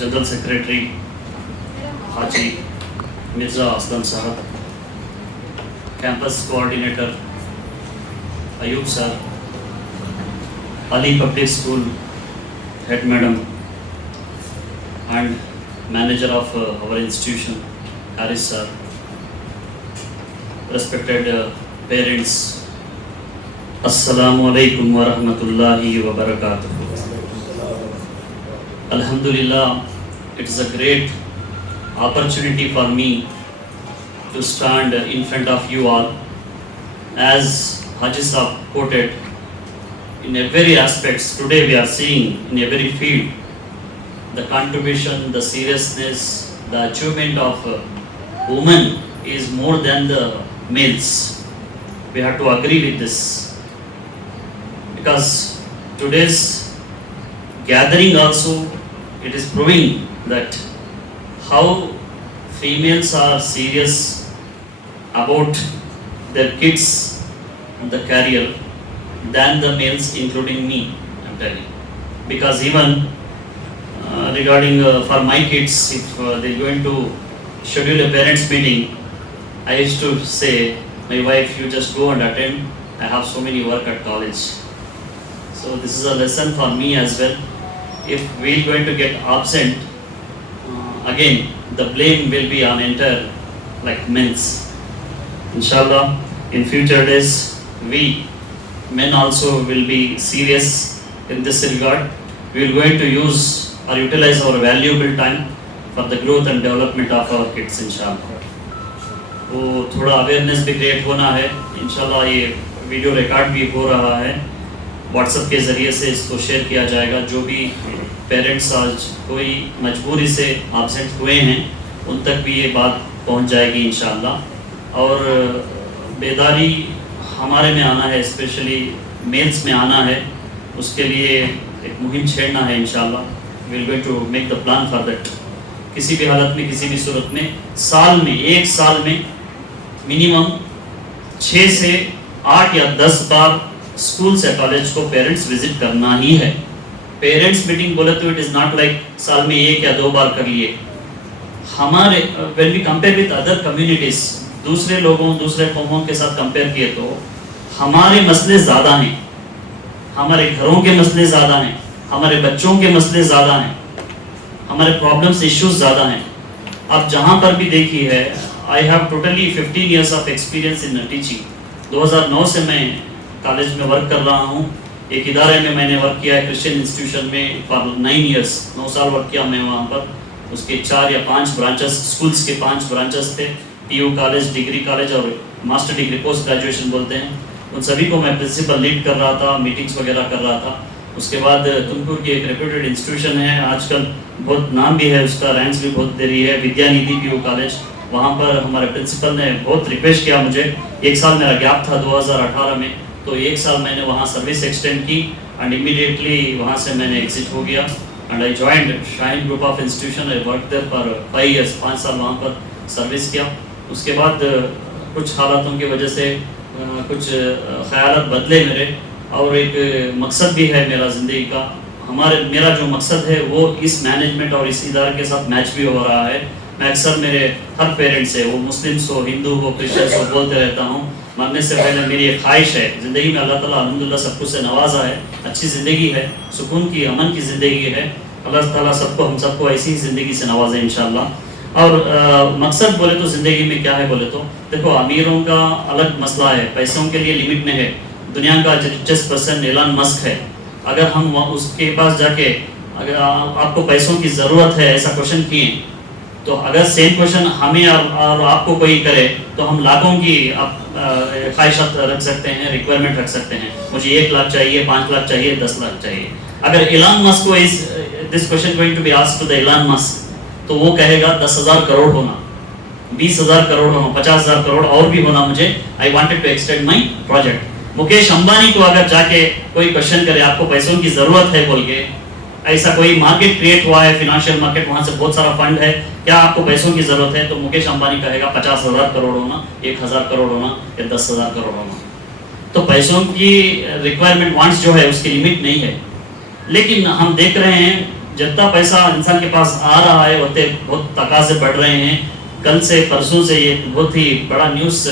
General secretary हाजी मिर्ज़ा असलम साहब, campus coordinator Ayub sir, Ali public school head madam and manager of our institution Haris sir, respected parents, assalamu alaikum wa rahmatullahi wa barakatuh. Alhamdulillah, it is a great opportunity for me to stand in front of you all. As Haji Sahab quoted, in every aspects today we are seeing in every field the contribution, the seriousness, the achievement of women is more than the males. We have to agree with this, because today's gathering also it is proving that how females are serious about their kids and the career than the males, including me, I am telling. Because even regarding for my kids, if they are going to schedule a parents meeting, I used to say, my wife, you just go and attend, I have so many work at college. So this is a lesson for me as well. If we are going to get absent, again the blame will be on entire like men's. Inshallah, in future days, we men also will be serious in this regard. We are going to use or utilize our valuable time for the growth and development of our kids, inshallah. वो थोड़ा awareness भी create होना है, इंशाल्लाह ये video record भी हो रहा है, व्हाट्सएप के ज़रिए से इसको शेयर किया जाएगा. जो भी पेरेंट्स आज कोई मजबूरी से एब्सेंट हुए हैं उन तक भी ये बात पहुंच जाएगी इंशाल्लाह. और बेदारी हमारे में आना है, स्पेशली मेल्स में आना है, उसके लिए एक मुहिम छेड़ना है इंशाल्लाह. We will going to make the plan for that. किसी भी हालत में, किसी भी सूरत में, साल में, एक साल में मिनिमम 6 से 8 या 10 बार स्कूल से कॉलेज को पेरेंट्स विजिट करना ही है. पेरेंट्स मीटिंग बोले तो इट इज़ नॉट लाइक साल में 1 या 2 बार कर लिए. हमारे when we compare with other communities, दूसरे लोगों, दूसरे कौमों के साथ कंपेयर किए तो हमारे मसले ज़्यादा हैं, हमारे घरों के मसले ज़्यादा हैं, हमारे बच्चों के मसले ज़्यादा हैं, हमारे प्रॉब्लम्स, इश्यूज ज़्यादा हैं. आप जहाँ पर भी देखी है, I have totally 15 years of experience in teaching. 2009 से मैं कॉलेज में वर्क कर रहा हूँ. एक इदारे में मैंने वर्क किया है, क्रिश्चियन इंस्टीट्यूशन में, फॉर 9 ईयर्स, 9 साल वर्क किया मैं वहाँ पर. उसके 4 या 5 ब्रांचेस, स्कूल्स के 5 ब्रांचेस थे, पीयू कॉलेज, डिग्री कॉलेज और मास्टर डिग्री, पोस्ट ग्रेजुएशन बोलते हैं. उन सभी को मैं प्रिंसिपल लीड कर रहा था, मीटिंग्स वगैरह कर रहा था. उसके बाद तुमकुर की एक रेप्यूटेड इंस्टीट्यूशन है, आजकल बहुत नाम भी है उसका, रैंक्स भी बहुत दे रही है, विद्यानिधि पीयू कॉलेज. वहाँ पर हमारे प्रिंसिपल ने बहुत रिक्वेस्ट किया मुझे. 1 साल मेरा गैप था 2018 में, तो 1 साल मैंने वहाँ सर्विस एक्सटेंड की एंड इमीडिएटली वहाँ से मैंने एग्जिट हो गया and I joined Shine group of institution. I work there for 5 years, 5 साल वहाँ पर सर्विस किया. उसके बाद कुछ हालातों की वजह से कुछ ख्यालात बदले मेरे, और एक मकसद भी है मेरा ज़िंदगी का. मेरा जो मकसद है वो इस मैनेजमेंट और इस इदारे के साथ मैच भी हो रहा है. मैं अक्सर मेरे हर पेरेंट्स से, वो मुस्लिम्स हो, हिंदू हो, क्रिश्चियंस हो, बोलते रहता हूँ, मरने से पहले मेरी एक ख्वाहिश है, ज़िंदगी में अल्लाह ताला अल्हम्दुलिल्लाह सब कुछ से नवाजा है, अच्छी ज़िंदगी है, सुकून की, अमन की ज़िंदगी है. अल्लाह ताला हम सबको ऐसी ही ज़िंदगी से नवाजे इंशाअल्लाह. और मकसद बोले तो ज़िंदगी में क्या है बोले तो देखो, अमीरों का अलग मसला है, पैसों के लिए लिमिट में है. दुनिया का रिचेस्ट पर्सन एलन मस्क है. अगर हम उसके पास जाके, अगर आपको पैसों की ज़रूरत है ऐसा क्वेश्चन किए, तो अगर सेम क्वेश्चन हमें और आपको कोई करे तो हम लाखों की ख्वाहिशात रख सकते हैं, रिक्वायरमेंट रख सकते हैं. मुझे 1 लाख चाहिए, 5 लाख चाहिए, 10 लाख चाहिए. अगर एलन मस्क को this question going to be asked to the Elon Musk, तो वो कहेगा 10,000 करोड़ होना, 20,000 करोड़ होना, 50,000 करोड़ और भी होना मुझे. I wanted to extend my project. Mukesh Ambani को अगर जाके कोई क्वेश्चन करे, आपको पैसों की ज़रूरत है बोल के, ऐसा कोई मार्केट क्रिएट हुआ है, फिनेंशियल मार्केट, वहाँ से बहुत सारा फंड है, क्या आपको पैसों की ज़रूरत है, तो मुकेश अंबानी कहेगा 50,000 करोड़ होना, 1,000 करोड़ होना या 10,000 करोड़ होना. तो पैसों की रिक्वायरमेंट, वांट्स जो है उसकी लिमिट नहीं है. लेकिन हम देख रहे हैं जितना पैसा इंसान के पास आ रहा है उतने बहुत तकाजे बढ़ रहे हैं। कल से परसों से ये बहुत ही बड़ा न्यूज़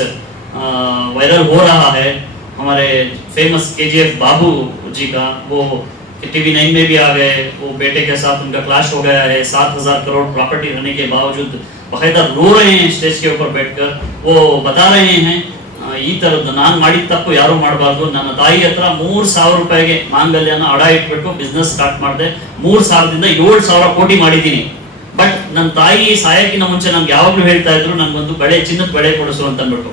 वायरल हो रहा है हमारे फेमस केजीएफ बाबू जी का। वो TV9 में भी आ गए, वो बेटे के साथ उनका क्लैश हो गया है। 7,000 करोड़ प्रॉपर्टी रहने के बावजूद बाकायदा रो रहे हैं स्टेज के ऊपर बैठकर। वो बता रहे हैं ಈ ತರದ್ದು ನಾನು ಮಾಡಿದ ತಪ್ಪು ಯಾರು ಮಾಡಬಾರ್ದು, ನನ್ನ ತಾಯಿ ಹತ್ರ 3,000 ರೂಪಾಯಿಗೆ ಮಾಂಗಲ್ಯನ ಅಡ ಇಟ್ಬಿಟ್ಟು ಬಿಸ್ನೆಸ್ ಸ್ಟಾರ್ಟ್ ಮಾಡಿದೆ, 3,000ದಿಂದ 7,000 ಕೋಟಿ ಮಾಡಿದ್ದೀನಿ. ಬಟ್ ನನ್ನ ತಾಯಿ ಸಾಯಕ್ಕಿಂತ ಮುಂಚೆ ನನ್ಗೆ ಯಾವಾಗಲೂ ಹೇಳ್ತಾ ಇದ್ರು ನನ್ಗೊಂದು ಬಳೆ, ಚಿನ್ನದ ಬಳೆ ಕೊಡಿಸು ಅಂತ ಅಂದ್ಬಿಟ್ಟು.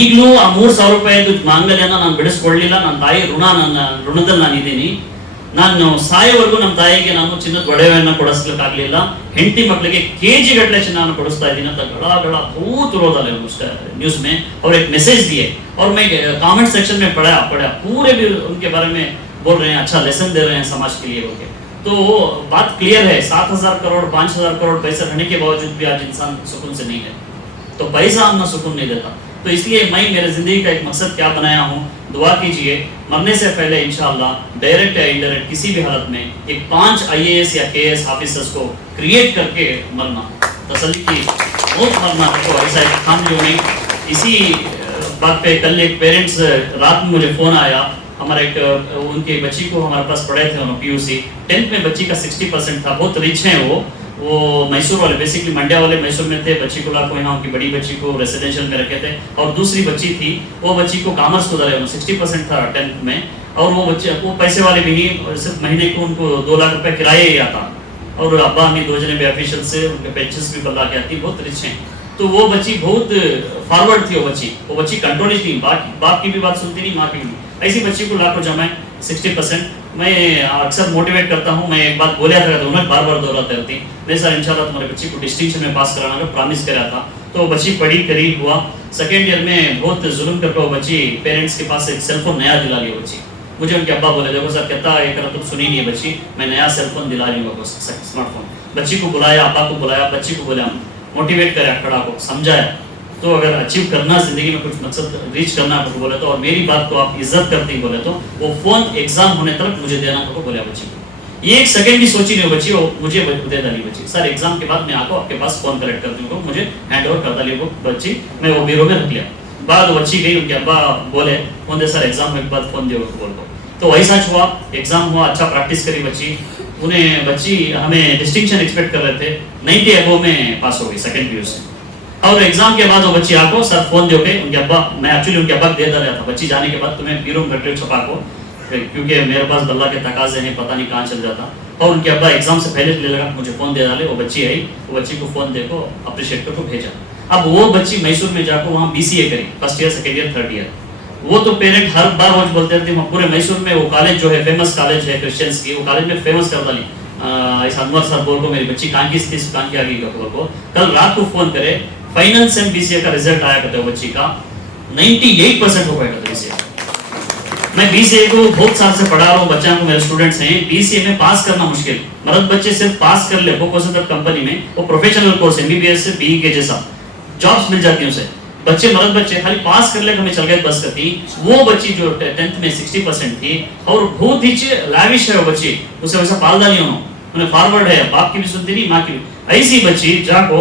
ಈಗಲೂ ಆ 3,000 ರೂಪಾಯಿದು ಮಾಂಗಲ್ಯನ ನಾನು ಬಿಡಿಸ್ಕೊಳ್ಳಿಲ್ಲ. ನನ್ನ ತಾಯಿ ನನ್ನ ಋಣದಲ್ಲಿ ನಾನು ಇದ್ದೀನಿ. ನಾನು ಸಾಯೋವರೆಗೂ ನಮ್ಮ ತಾಯಿಗೆ ನಾನು ಚಿನ್ನದ ಒಡವೆಯನ್ನು ಕೊಡಿಸ್ಲಿಕ್ಕಾಗಲಿಲ್ಲ. ಹೆಂಡತಿ ಮಕ್ಕಳಿಗೆ केजी गಟ್ಟಲೆ ಚಿನ್ನವನ್ನು ಕೊಡಿಸ್ತಾ ಇದ್ದೀನಿ ಅಂತ गड़ा भूत रो डाले न्यूज में। और एक मैसेज दिए और मैं कमेंट सेक्शन में पढ़ा पूरे भी उनके बारे में बोल रहे हैं, अच्छा लेसन दे रहे हैं समाज के लिए बोल। तो बात क्लियर है, 7,000 करोड़ 5,000 करोड़ पैसा रहने के बावजूद भी आज इंसान सुकून से नहीं है। तो पैसा हमने सुकून नहीं देता। तो इसलिए मैं मेरे जिंदगी का एक मकसद क्या बनाया हूँ, दुआ कीजिए मरने से पहले इंशाअल्लाह डायरेक्ट या इनडायरेक्ट किसी भी हालत में एक 5 IAS या KS ऑफिसर्स को क्रिएट करके मरना, तसल्ली की मौत मरना। तो ऐसा एक काम जो नहीं। इसी बात पे कल एक पेरेंट्स रात में मुझे फ़ोन आया, हमारे एक उनकी बच्ची को हमारे पास पढ़े थे उन्होंने PUC 10th में बच्ची का 60% था। बहुत रिच हैं वो मैसूर वाले, बेसिकली मंड्या वाले मैसूर में थे। बच्ची को लाको यहाँ उनकी बड़ी बच्ची को रेसिडेंशियल में रखे थे और दूसरी बच्ची थी वो बच्ची को कॉमर्स को डाले, 60% था 10th में। और वो बच्चे वो पैसे वाले भी नहीं, सिर्फ महीने को उनको 2 लाख रुपए किराया ही आता। और अब्बा अम्मी 2 जने भी ऑफिशियल से उनके पेंशन्स भी बदला के आती, बहुत रिच हैं। तो वो बच्ची बहुत फॉरवर्ड थी। वो बच्ची कंट्रोल थी, बाप की भी बात सुनती नहीं, माँ की भी। ऐसी बच्ची को लाखों जमाए 60%। मैं अक्सर मोटिवेट करता हूँ। मैं एक बात बोला था तो उन्होंने बार दोहराते रहती, नहीं सर इंशाल्लाह तुम्हारे बच्ची को डिस्टिंक्शन में पास कराना का प्रॉमिस करा था। तो बच्ची पढ़ी करी हुआ, सेकेंड ईयर में बहुत जुल्म करके वो बच्ची पेरेंट्स के पास एक सेलफोन नया दिला लिया बच्ची। मुझे उनके अब्बा बोले देखो सर कहता एक तुम सुनी नहीं है बच्ची, मैं नया सेलफोन दिला रही हूँ स्मार्टफोन। बच्ची को बुलाया, अब्बा को बुलाया, बच्ची को बोला मोटिवेट करे, खड़ा को समझाया। तो अगर अचीव करना जिंदगी में कुछ मकसद रीच करना को बोले तो, और मेरी बात को आप इज्जत करती बोले तो वो फोन एग्जाम होने तक मुझे देना को बोला बच्ची को। ये एक सेकंड भी सोची नहीं बच्ची, वो मुझे दे डाली बच्ची। सर एग्जाम के बाद मैं आको आपके पास फोन कलेक्ट करती हूँ, मुझे हैंड ओवर कर डाली वो बच्ची। मैं वो बीरो में रख लिया। बाद बच्ची गई, उनके अब्बा बोले फोन दे सर एग्जाम के बाद फोन दे बोल दो। तो वैसा हुआ, एग्जाम हुआ, अच्छा प्रैक्टिस करी बच्ची। उन्हें बच्ची हमें डिस्टिंक्शन एक्सपेक्ट कर रहे थे, 90 अबव में पास हो गई सेकंड PU से। और एग्जाम के बाद वो बच्ची आको सर फोन दो के उनके अब्बा, मैं एक्चुअली उनके अब्बा दे डाला था बच्ची जाने के बाद तुम्हें बीरो में रखे छपा को, क्योंकि मेरे पास बल्ला के तकाजे हैं, पता नहीं कहाँ चल जाता। और उनके अब्बा एग्जाम से पहले ले लगा मुझे फोन दे डाले। वो बच्ची आई, वो बच्ची को फोन देखो अप्रिशिएट करके भेजा। अब वो बच्ची मैसूर में जाकर वहाँ BCA करी, first year second year third year. वो तो पेरेंट हर बार रोज बोलते थे पूरे मैसूर में वो कॉलेज जो है फेमस कॉलेज है क्रिश्चियंस की, वो कॉलेज में फेमस कर डाली। ऐसा अनवर सर बोल को मेरी बच्ची कहाँ की स्थिति कहाँ की आ गई बोल को। कल रात को फोन करे, फाइनल सेम BCA का रिजल्ट आया करते बच्ची का 98% हो गया BCA। मैं BCA को बहुत साल से पढ़ा रहा हूँ, बच्चों को मेरे स्टूडेंट्स हैं। BCA में पास करना मुश्किल, मर्द बच्चे सिर्फ पास कर ले वो कंपनी में, वो प्रोफेशनल कोर्स MBBS से BE के जैसा जॉब्स मिल जाती है उसे। बच्चे मर्द बच्चे खाली पास कर ले हमें चल गए बस करती। वो बच्ची जो 10th में 60% थी और बहुत ही लैविश है वो बच्ची, उसे वैसा पाल डाली उन्होंने, फॉरवर्ड है, बाप की भी सुनती नहीं माँ की भी। ऐसी बच्ची जाको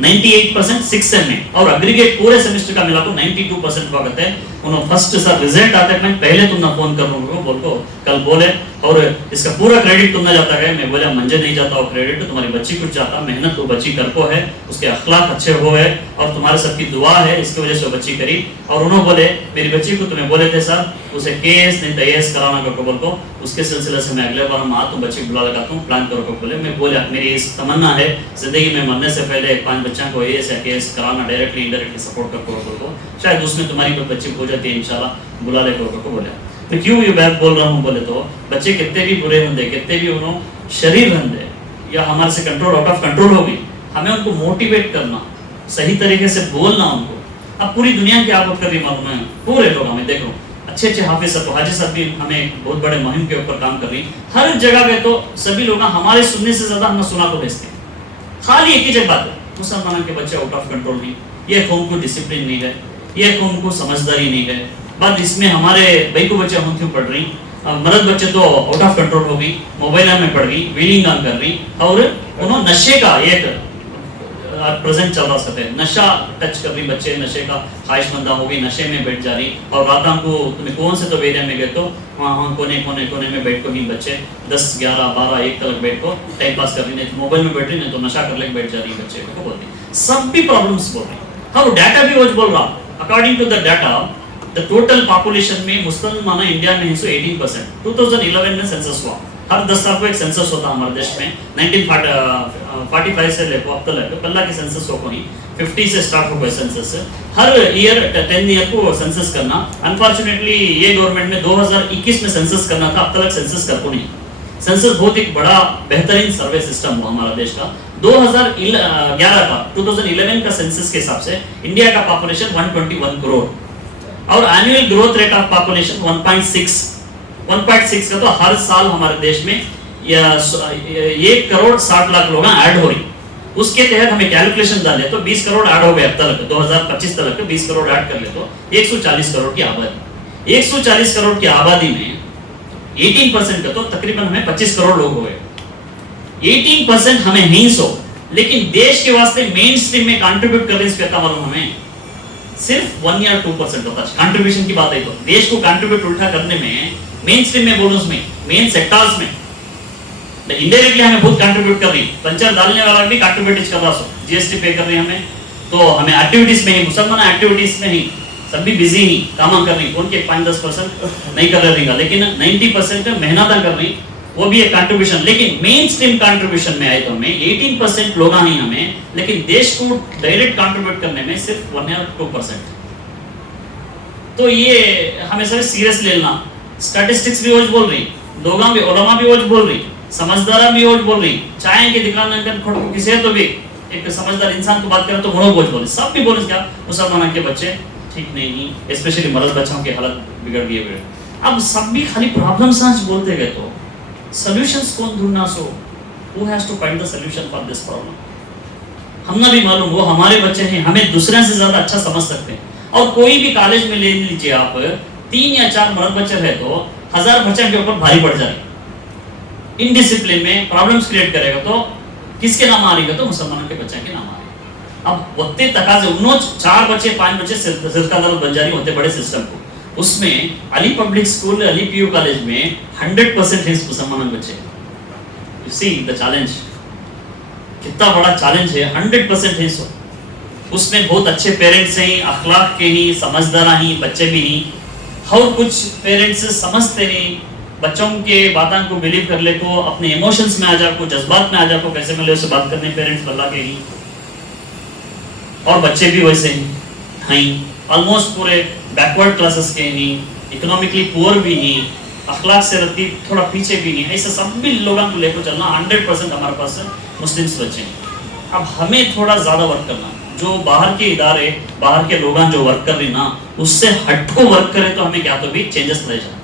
98% 6 सेम में और अग्रीगेट पूरे सेमेस्टर का मिला को 92% हुआ करते हैं। उन्होंने फर्स्ट सर रिजल्ट आता है, मैं पहले तुमने फोन कर रहा बोल को कल बोले, और इसका पूरा क्रेडिट तुमने जाता है। मैं बोला मंजे नहीं जाता वो क्रेडिट, तुम्हारी बच्ची कुछ जाता, मेहनत वो बच्ची कर को है, उसके अखलाक अच्छे हो है और तुम्हारे सबकी दुआ है, इसकी वजह से वो बच्ची करी। और उन्होंने बोले मेरी बच्ची को तुम्हें बोले थे सर उसे KS नहीं तो AS कराना को बोल को, उसके सिलसिले से मैं अगले बार मैं तुम बच्ची बुला लगाता हूँ, प्लान करो को बोले। मैं बोला मेरी इस तमन्ना है जिंदगी में मरने से पहले 5 बच्चों को AS या KS कराना, डायरेक्टली इनडायरेक्टली सपोर्ट कर को, शायद उसमें तुम्हारी कोई बच्ची हो जाती है इंशाल्लाह, बुला ले को बोला। तो क्यों ये बात बोल रहा हूँ बोले तो बच्चे कितने भी बुरे होंगे, कितने भी उन्होंने शरीर होंगे या हमारे से कंट्रोल आउट ऑफ कंट्रोल होगी, हमें उनको मोटिवेट करना, सही तरीके से बोलना उनको। अब पूरी दुनिया की आप कर रही मालूम है, पूरे लोग हमें देख लो अच्छे हाफिज साहब, हाजी साहब भी हमें बहुत बड़े मुहिम के ऊपर काम कर रही। हर जगह पे तो सभी लोग हमारे सुनने से ज्यादा हमें सुना को भेजते हैं। खाली एक ही जगह बात है, मुसलमानों के बच्चे आउट ऑफ कंट्रोल नहीं, ये कौम को डिसिप्लिन नहीं है, ये कौम को समझदारी नहीं है। बात इसमें हमारे भाई को बच्चे हम क्यों पढ़ रही, मर्द बच्चे तो आउट ऑफ कंट्रोल हो गई, मोबाइल में पड़ गई, व्हीलिंग ऑन कर रही, और उन्होंने नशे का एक प्रेजेंट चल रहा सकते हैं, नशा टच कर रही बच्चे, नशे का ख्वाहिशमंदा हो गई, नशे में बैठ जा रही, और रात को तुम्हें कौन से तो एरिया में गए तो वहाँ कोने कोने कोने में बैठ को ही बच्चे 10 11 12 1 तक बैठ को टाइम पास कर रही, नहीं तो मोबाइल में बैठ रही, नहीं तो नशा कर लेके बैठ जा रही बच्चे को बोलती, सब भी प्रॉब्लम्स बोल रही। हाँ डाटा भी वो बोल रहा, according to the data the total population में मुसलमान इंडिया में 18%। 2011 में सेंसस हुआ, हर 10 साल को एक सेंसस होता हमारे देश में, 1945 से लेकर अब तक पहला की सेंसस हो कोई 50 से स्टार्ट हो गए सेंसस, हर ईयर 10 ईयर को सेंसस करना। अनफॉर्चुनेटली ये गवर्नमेंट में 2021 में सेंसस करना था, अब तक सेंसस कर को नहीं। सेंसस बहुत एक बड़ा बेहतरीन सर्वे सिस्टम हुआ हमारा देश का। 2011 का सेंसस के हिसाब से इंडिया का पॉपुलेशन 121 करोड़ और annual growth rate of population 1.6 का, तो हर साल हमारे देश में 1 करोड़ 60 लाख लोग ऐड हो रही। उसके तहत हमें कैलकुलेशन डाले तो 20 करोड़ ऐड हो गए अब तक, 2025 तक 20 करोड़ ऐड कर ले तो 140 करोड़ की आबादी। 140 करोड़ की आबादी में 18% का तो तकरीबन हमें 25 करोड़ लोग हो गए। 18% हमें नहीं सो, लेकिन देश के वास्ते मेन स्ट्रीम में कंट्रीब्यूट कर रहे हैं मालूम हमें सिर्फ 1 या 2% होता है। कंट्रीब्यूशन की बात है तो देश को कंट्रीब्यूट उल्टा करने में मेन स्ट्रीम में बोनस में मेन सेक्टर्स में इनडायरेक्टली हमें बहुत कंट्रीब्यूट कर रही, पंचर डालने वाला भी कंट्रीब्यूट कर रहा, जीएसटी पे कर रही हमें, तो हमें एक्टिविटीज में ही मुसलमान एक्टिविटीज में ही सब भी बिजी ही काम कर रही, उनके 5-10% नहीं कर रही, लेकिन 90% मेहनत कर रही, वो भी एक कंट्रीब्यूशन। लेकिन मेन स्ट्रीम कंट्रीब्यूशन में आए तो हमें 18% लोग नहीं हमें, लेकिन देश को डायरेक्ट कंट्रीब्यूट करने में सिर्फ 1 या 2%। तो ये हमें सब सीरियस लेना। स्टैटिस्टिक्स भी वोज बोल रही, लोग भी उलमा भी वोज बोल रही, समझदारा भी वोज बोल रही, चाहे कि दुकान किसी तो भी एक समझदार इंसान को बात करें तो वो बोझ बोले, सब भी बोले क्या मुसलमान के बच्चे ठीक नहीं, स्पेशली मर्द बच्चों की हालत बिगड़ गई है। अब सब भी खाली प्रॉब्लम सांच बोलते गए तो सॉल्यूशंस कौन ढूंढना, so who has to find the solution for this problem. हमने भी मालूम वो हमारे बच्चे हैं, हमें दूसरे से ज्यादा अच्छा समझ सकते हैं। और कोई भी कॉलेज में ले लीजिए आप, 3 या 4 मर्द बच्चे है तो 1000 बच्चे के ऊपर भारी पड़ जाए। इनडिसिप्लिन में प्रॉब्लम्स क्रिएट करेगा तो किसके नाम आ रही, तो मुसलमानों के बच्चे के नाम आ रही। अब वक्ते तकाजे उन्होंने 4 बच्चे 5 बच्चे सरकार बन जा रही होते बड़े सिस्टम को, उसमें Ali public school Ali PU college में 100% है मुसलमान बच्चे। यू सी द चैलेंज, कितना बड़ा चैलेंज है। 100% है, सो उसमें बहुत अच्छे पेरेंट्स हैं, अखलाक के ही, समझदार ही, बच्चे भी नहीं। और कुछ पेरेंट्स समझते नहीं, बच्चों के बातों को बिलीव कर ले को, अपने इमोशंस में आ जा को, जज्बात में आ जा को, कैसे मिले उससे बात करने पेरेंट्स बल्ला के ही, और बच्चे भी वैसे ही ऑलमोस्ट पूरे बैकवर्ड क्लासेस के नहीं, इकोनॉमिकली पुअर भी नहीं, अखलाक से रत्ती थोड़ा पीछे भी नहीं, ऐसे सब भी लोगों को लेकर चलना। 100% हमारे पास मुस्लिम्स बच्चे हैं। अब हमें थोड़ा ज़्यादा वर्क करना, जो बाहर के इदारे बाहर के लोग जो वर्क कर रहे ना उससे हट को वर्क करें तो हमें क्या तो भी चेंजेस ले जाए।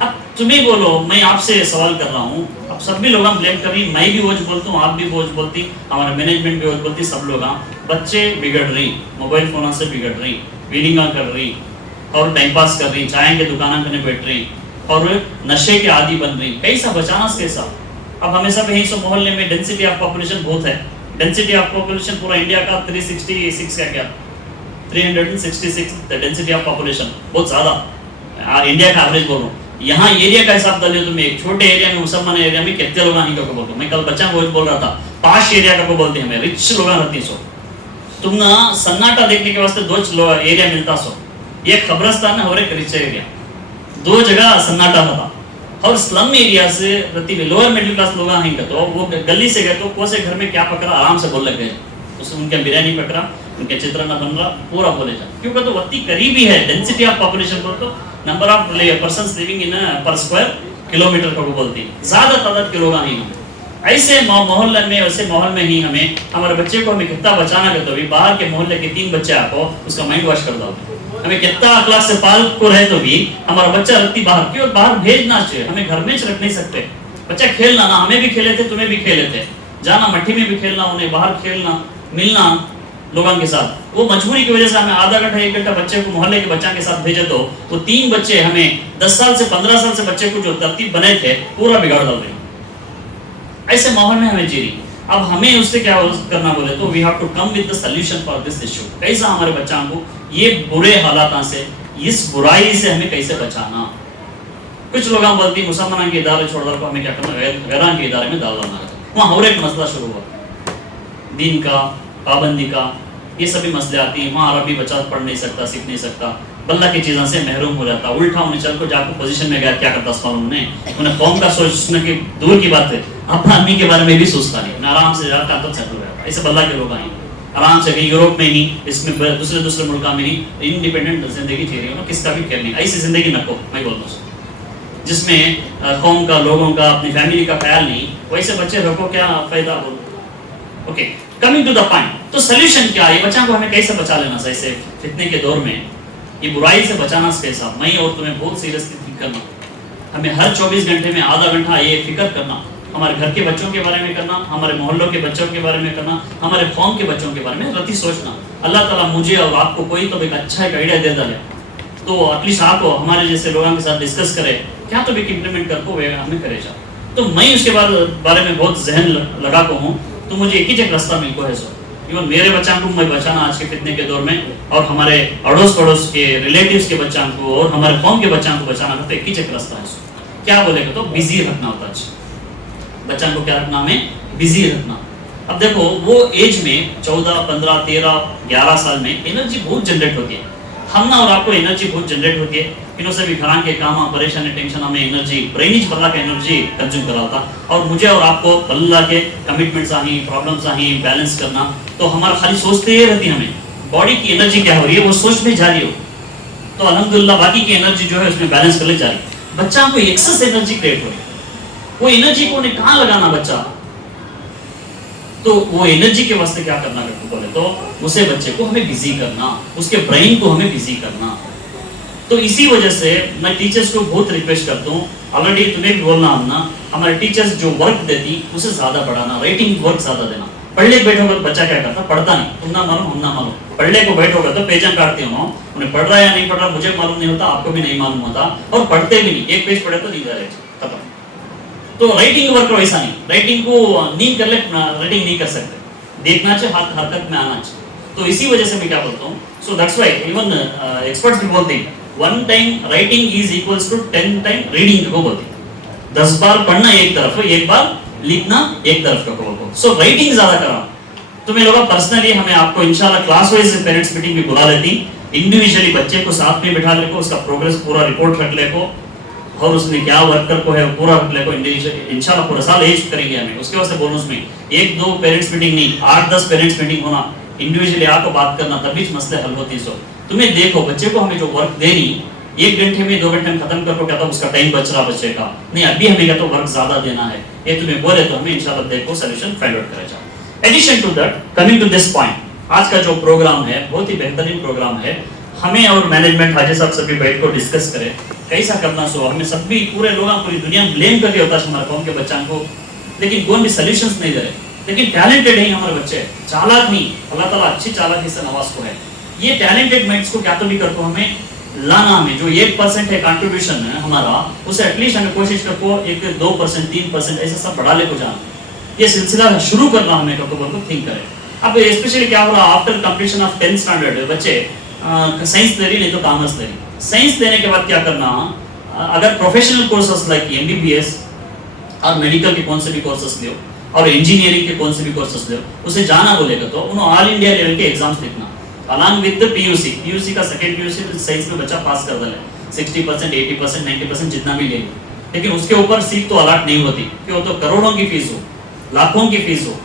अब तुम ही बोलो, मैं आपसे सवाल कर रहा हूँ, अब सब भी लोग ब्लेम कर रही, मैं भी वो बोलता हूँ, आप भी वो बोलती, हमारा मैनेजमेंट भी वो बोलती, सब लोग बच्चे बिगड़ रही, मोबाइल फोन से बिगड़ रही, रीडिंग कर रही और टाइम पास कर रही, चाय के दुकान करने बैठ रही और नशे के आदि बन रही। कैसा बचाना कैसा? अब हमें सब यही सब मोहल्ले में डेंसिटी ऑफ पॉपुलेशन बहुत है। डेंसिटी ऑफ पॉपुलेशन पूरा इंडिया का 366 का क्या 366 डेंसिटी ऑफ पॉपुलेशन, बहुत ज़्यादा इंडिया का एवरेज बोल रहा हूँ। यहाँ एरिया का हिसाब डालिए तो मैं एक छोटे एरिया में मुसलमान एरिया में कितने लोग नहीं को बोलता हूँ। मैं कल बच्चा को बोल रहा था, पाश एरिया का को बोलते हैं हमें, रिच लोग रहती सो तुम ना सन्नाटा देखने के वास्ते 2 एरिया मिलता सो, एक खबरस्तान और एक रिच एरिया, 2 जगह सन्नाटा था। और स्लम एरिया से रहती हुई लोअर मिडिल क्लास लोग नहीं का तो वो गली से गए तो कोसे घर में क्या पकड़ा आराम से बोल लग गए, उसमें उनके बिरयानी पकड़ा, उनके चित्राना बन रहा, पूरा बोले जा, क्योंकि तो वत्ती करीबी है। डेंसिटी ऑफ पॉपुलेशन को तो number of persons living in पर स्क्वायर किलोमीटर को बोलती है, ज्यादा तादाद के लोग नहीं हम। ऐसे मोहल्ले में वैसे माहौल में ही हमें हमारे बच्चे को हमें कितना बचाना कर, तो भी बाहर के मोहल्ले के 3 बच्चे आपको उसका माइंड वॉश कर दो। हमें कितना अखलाक से पाल को रहे तो भी हमारा बच्चा रखती बाहर क्यों, बाहर भेजना चाहिए, हमें घर में रख नहीं सकते। बच्चा खेलना ना, हमें भी खेले थे, तुम्हें भी खेले थे, जाना मट्टी में भी खेलना, उन्हें बाहर खेलना मिलना, लोगों के साथ, वो मजबूरी की वजह से हमें आधा घंटा 1 घंटा बच्चे को मोहल्ले के बच्चा के साथ भेजे तो वो 3 बच्चे हमें 10 साल से 15 साल से बच्चे को जो तरतीब बने थे पूरा बिगाड़ डाल रहे हैं। ऐसे माहौल में हमें जी रही। अब हमें उससे क्या करना बोले तो we have to come with the solution for this issue. कैसा हमारे बच्चों को ये बुरे हालात से, इस बुराई से हमें कैसे बचाना। कुछ लोग बोलती मुसलमान के इदारे छोड़ कर हमें क्या करना, गैरान के इदारे में दाखिला करना। वहाँ और एक मसला शुरू हुआ, दीन का, पाबंदी का, ये सभी मसले आती हैं। वहाँ अरबी बच्चा पढ़ नहीं सकता, सीख नहीं सकता, बल्ला की चीज़ों से महरूम हो जाता। उल्टा उन्हें चल को जाकर पोजीशन में गया, क्या करता उन्हें कौम का सोचने की दूर की बात है, अपना आदमी के बारे में भी सोचता नहीं। मैं आराम से जाता तब सेटल हो जाता। ऐसे बल्ला के लोग आए आराम से, कहीं यूरोप में नहीं, इसमें दूसरे मुल्क में नहीं, इंडिपेंडेंट जिंदगी जी रही हो, किसका भी ख्याल नहीं। ऐसी जिंदगी नको मैं बोलता हूँ जिसमें कौम का, लोगों का, अपनी फैमिली का ख्याल नहीं। वैसे बच्चे रखो, क्या फायदा बोलो। Okay, coming to the point, तो सोल्यूशन क्या है, बच्चों को हमें कैसे बचा लेना चाहिए ऐसे फितने के दौर में, ये बुराई से बचाना कैसा। मैं और तुम्हें बहुत सीरियसली थिंक करना, हमें हर 24 घंटे में आधा घंटा ये फिक्र करना, हमारे घर के बच्चों के बारे में करना, हमारे मोहल्लों के बच्चों के बारे में करना, हमारे कौम के बच्चों के बारे में रति सोचना। अल्लाह ताला मुझे और आपको कोई तो एक अच्छा एक आइडिया दे डाले तो एटलीस्ट आप हमारे जैसे लोगों के साथ डिस्कस करे, क्या तो भी इम्प्लीमेंट कर को हमें करे जा। तो मैं उसके बारे में बहुत जहन लगा को हूँ, तो मुझे एक ही रास्ता मिल को है सो, इवन मेरे बच्चों को मैं बचाना आज के फितने के दौर में, और हमारे अड़ोस पड़ोस के रिलेटिव्स के बच्चों को और हमारे कौम के बच्चों को बचाना, तो एक ही रास्ता है सो। क्या बोलेगा तो बिजी रखना होता है बच्चों को, क्या रखना, हमें बिजी रखना। अब देखो वो एज में 14, 15, 13, 11 साल में एनर्जी बहुत जनरेट होती है। हम ना और आपको एनर्जी बहुत जनरेट होती है, इन्हों से भी घर के काम, परेशानी, टेंशन, हमें एनर्जी ब्रेनिज बल्ला का एनर्जी कंज्यूम करा होता। और मुझे और आपको बल्ला के कमिटमेंट्स आही, प्रॉब्लम्स आही, बैलेंस करना, तो हमारा खाली सोचते ही रहती, हमें बॉडी की एनर्जी क्या हो रही है वो सोच में जा रही हो, तो अल्हम्दुलिल्लाह बाकी की एनर्जी जो है उसमें बैलेंस कर ले जा रही है। बच्चा को एक्सेस एनर्जी क्रिएट हो रही है, वो एनर्जी को उन्हें कहाँ लगाना बच्चा, तो वो एनर्जी के वास्ते क्या करना बोले तो उसे बच्चे को हमें बिजी करना, उसके ब्रेन को हमें बिजी करना। तो इसी वजह से मैं टीचर्स को बहुत रिक्वेस्ट करता हूँ, ऑलरेडी तुम्हें भी बोलना हम ना, हमारे टीचर्स जो वर्क देती उसे ज्यादा बढ़ाना, राइटिंग वर्क ज्यादा देना। पढ़ने बैठोगे तो बच्चा क्या करता, पढ़ता नहीं, तुम ना मालूम हम ना मालूम। पढ़ने को बैठोगे तो पेजा काटते हो, उन्हें पढ़ रहा है या नहीं पढ़ रहा मुझे मालूम नहीं होता, आपको भी नहीं मालूम होता, और पढ़ते भी नहीं, एक पेज पढ़े तो नहीं जा रहे खत्म। तो राइटिंग वर्क वैसा नहीं, राइटिंग को नहीं कर ले, राइटिंग नहीं कर सकते, देखना चाहिए, हाथ हरकत में आना चाहिए। तो इसी वजह से मैं क्या बोलता हूँ, so that's why even experts भी बोलते हैं 1 time writing is equals to 10 time reading को बोलते हैं। 10 बार पढ़ना एक तरफ, एक बार लिखना एक तरफ का बोलते। सो राइटिंग ज्यादा करा तो मैं लोग पर्सनली हमें आपको इंशाल्लाह क्लास वाइज पेरेंट्स मीटिंग भी बुला लेती, इंडिविजुअली बच्चे को साथ में बिठा लेको, उसका प्रोग्रेस पूरा रिपोर्ट रख लेको, और उसने क्या वर्कर को है पूरा रख ले को, इंशाल्लाह पूरा साल एज करेंगे हमें। उसके वास्ते बोलो उसमें 1-2 पेरेंट्स मीटिंग नहीं, 8-10 पेरेंट्स मीटिंग होना, इंडिविजुअली आपको बात करना, तभी मसले हल होती। सो तुम्हें देखो बच्चे को हमें जो वर्क दे रही 1 घंटे में 2 घंटे में खत्म कर, क्या था उसका टाइम बच रहा बच्चे का, नहीं अभी हमें क्या तो वर्क ज्यादा देना है, ये तुम्हें बोले तो हमें इंशाल्लाह देखो सोल्यूशन फाइंड आउट करेगा। Addition to that, coming to this point, आज का जो प्रोग्राम है बहुत ही बेहतरीन प्रोग्राम है। हमें और मैनेजमेंट हाजी साहब सभी बैठ को डिस्कस करें कैसा करना। सो हमें सभी पूरे लोग पूरी दुनिया में ब्लेम करके होता है हमारे कौम के बच्चों को, लेकिन कौन भी सोल्यूशंस नहीं दे रहे। लेकिन टैलेंटेड है हमारे बच्चे, चालाक नहीं, अल्लाह ताला अच्छी चालाकी से नवाज को है। ये टैलेंटेड माइंड्स को क्या तो भी करको हमें लाना, हमें जो 1% है कंट्रीब्यूशन है हमारा, उसे एटलीस्ट हमें कोशिश करको 1-2%, 3% ऐसा सब बढ़ा ले को जाना। ये सिलसिला शुरू करना हमें को थिंक करें। अब स्पेशली क्या हो रहा, after completion of 10th standard बच्चे साइंस ले रही, नहीं तो कॉमर्स ले रही। साइंस लेने के बाद क्या करना, अगर प्रोफेशनल कोर्सेस लाइक MBBS और मेडिकल के कौन से भी कोर्सेस लो और इंजीनियरिंग के कौन से भी कोर्सेस लो, उसे जाना बोलेगा तो उन्होंने ऑल इंडिया लेवल के एग्जाम्स लिखना अलॉन्ग विद PUC का सेकंड PUC साइंस में बच्चा पास कर दे 60%, 80%, 90% जितना भी ले, लेकिन उसके ऊपर सीट तो अलॉट नहीं होती, क्यों तो करोड़ों की फीस हो, लाखों की फीस हो,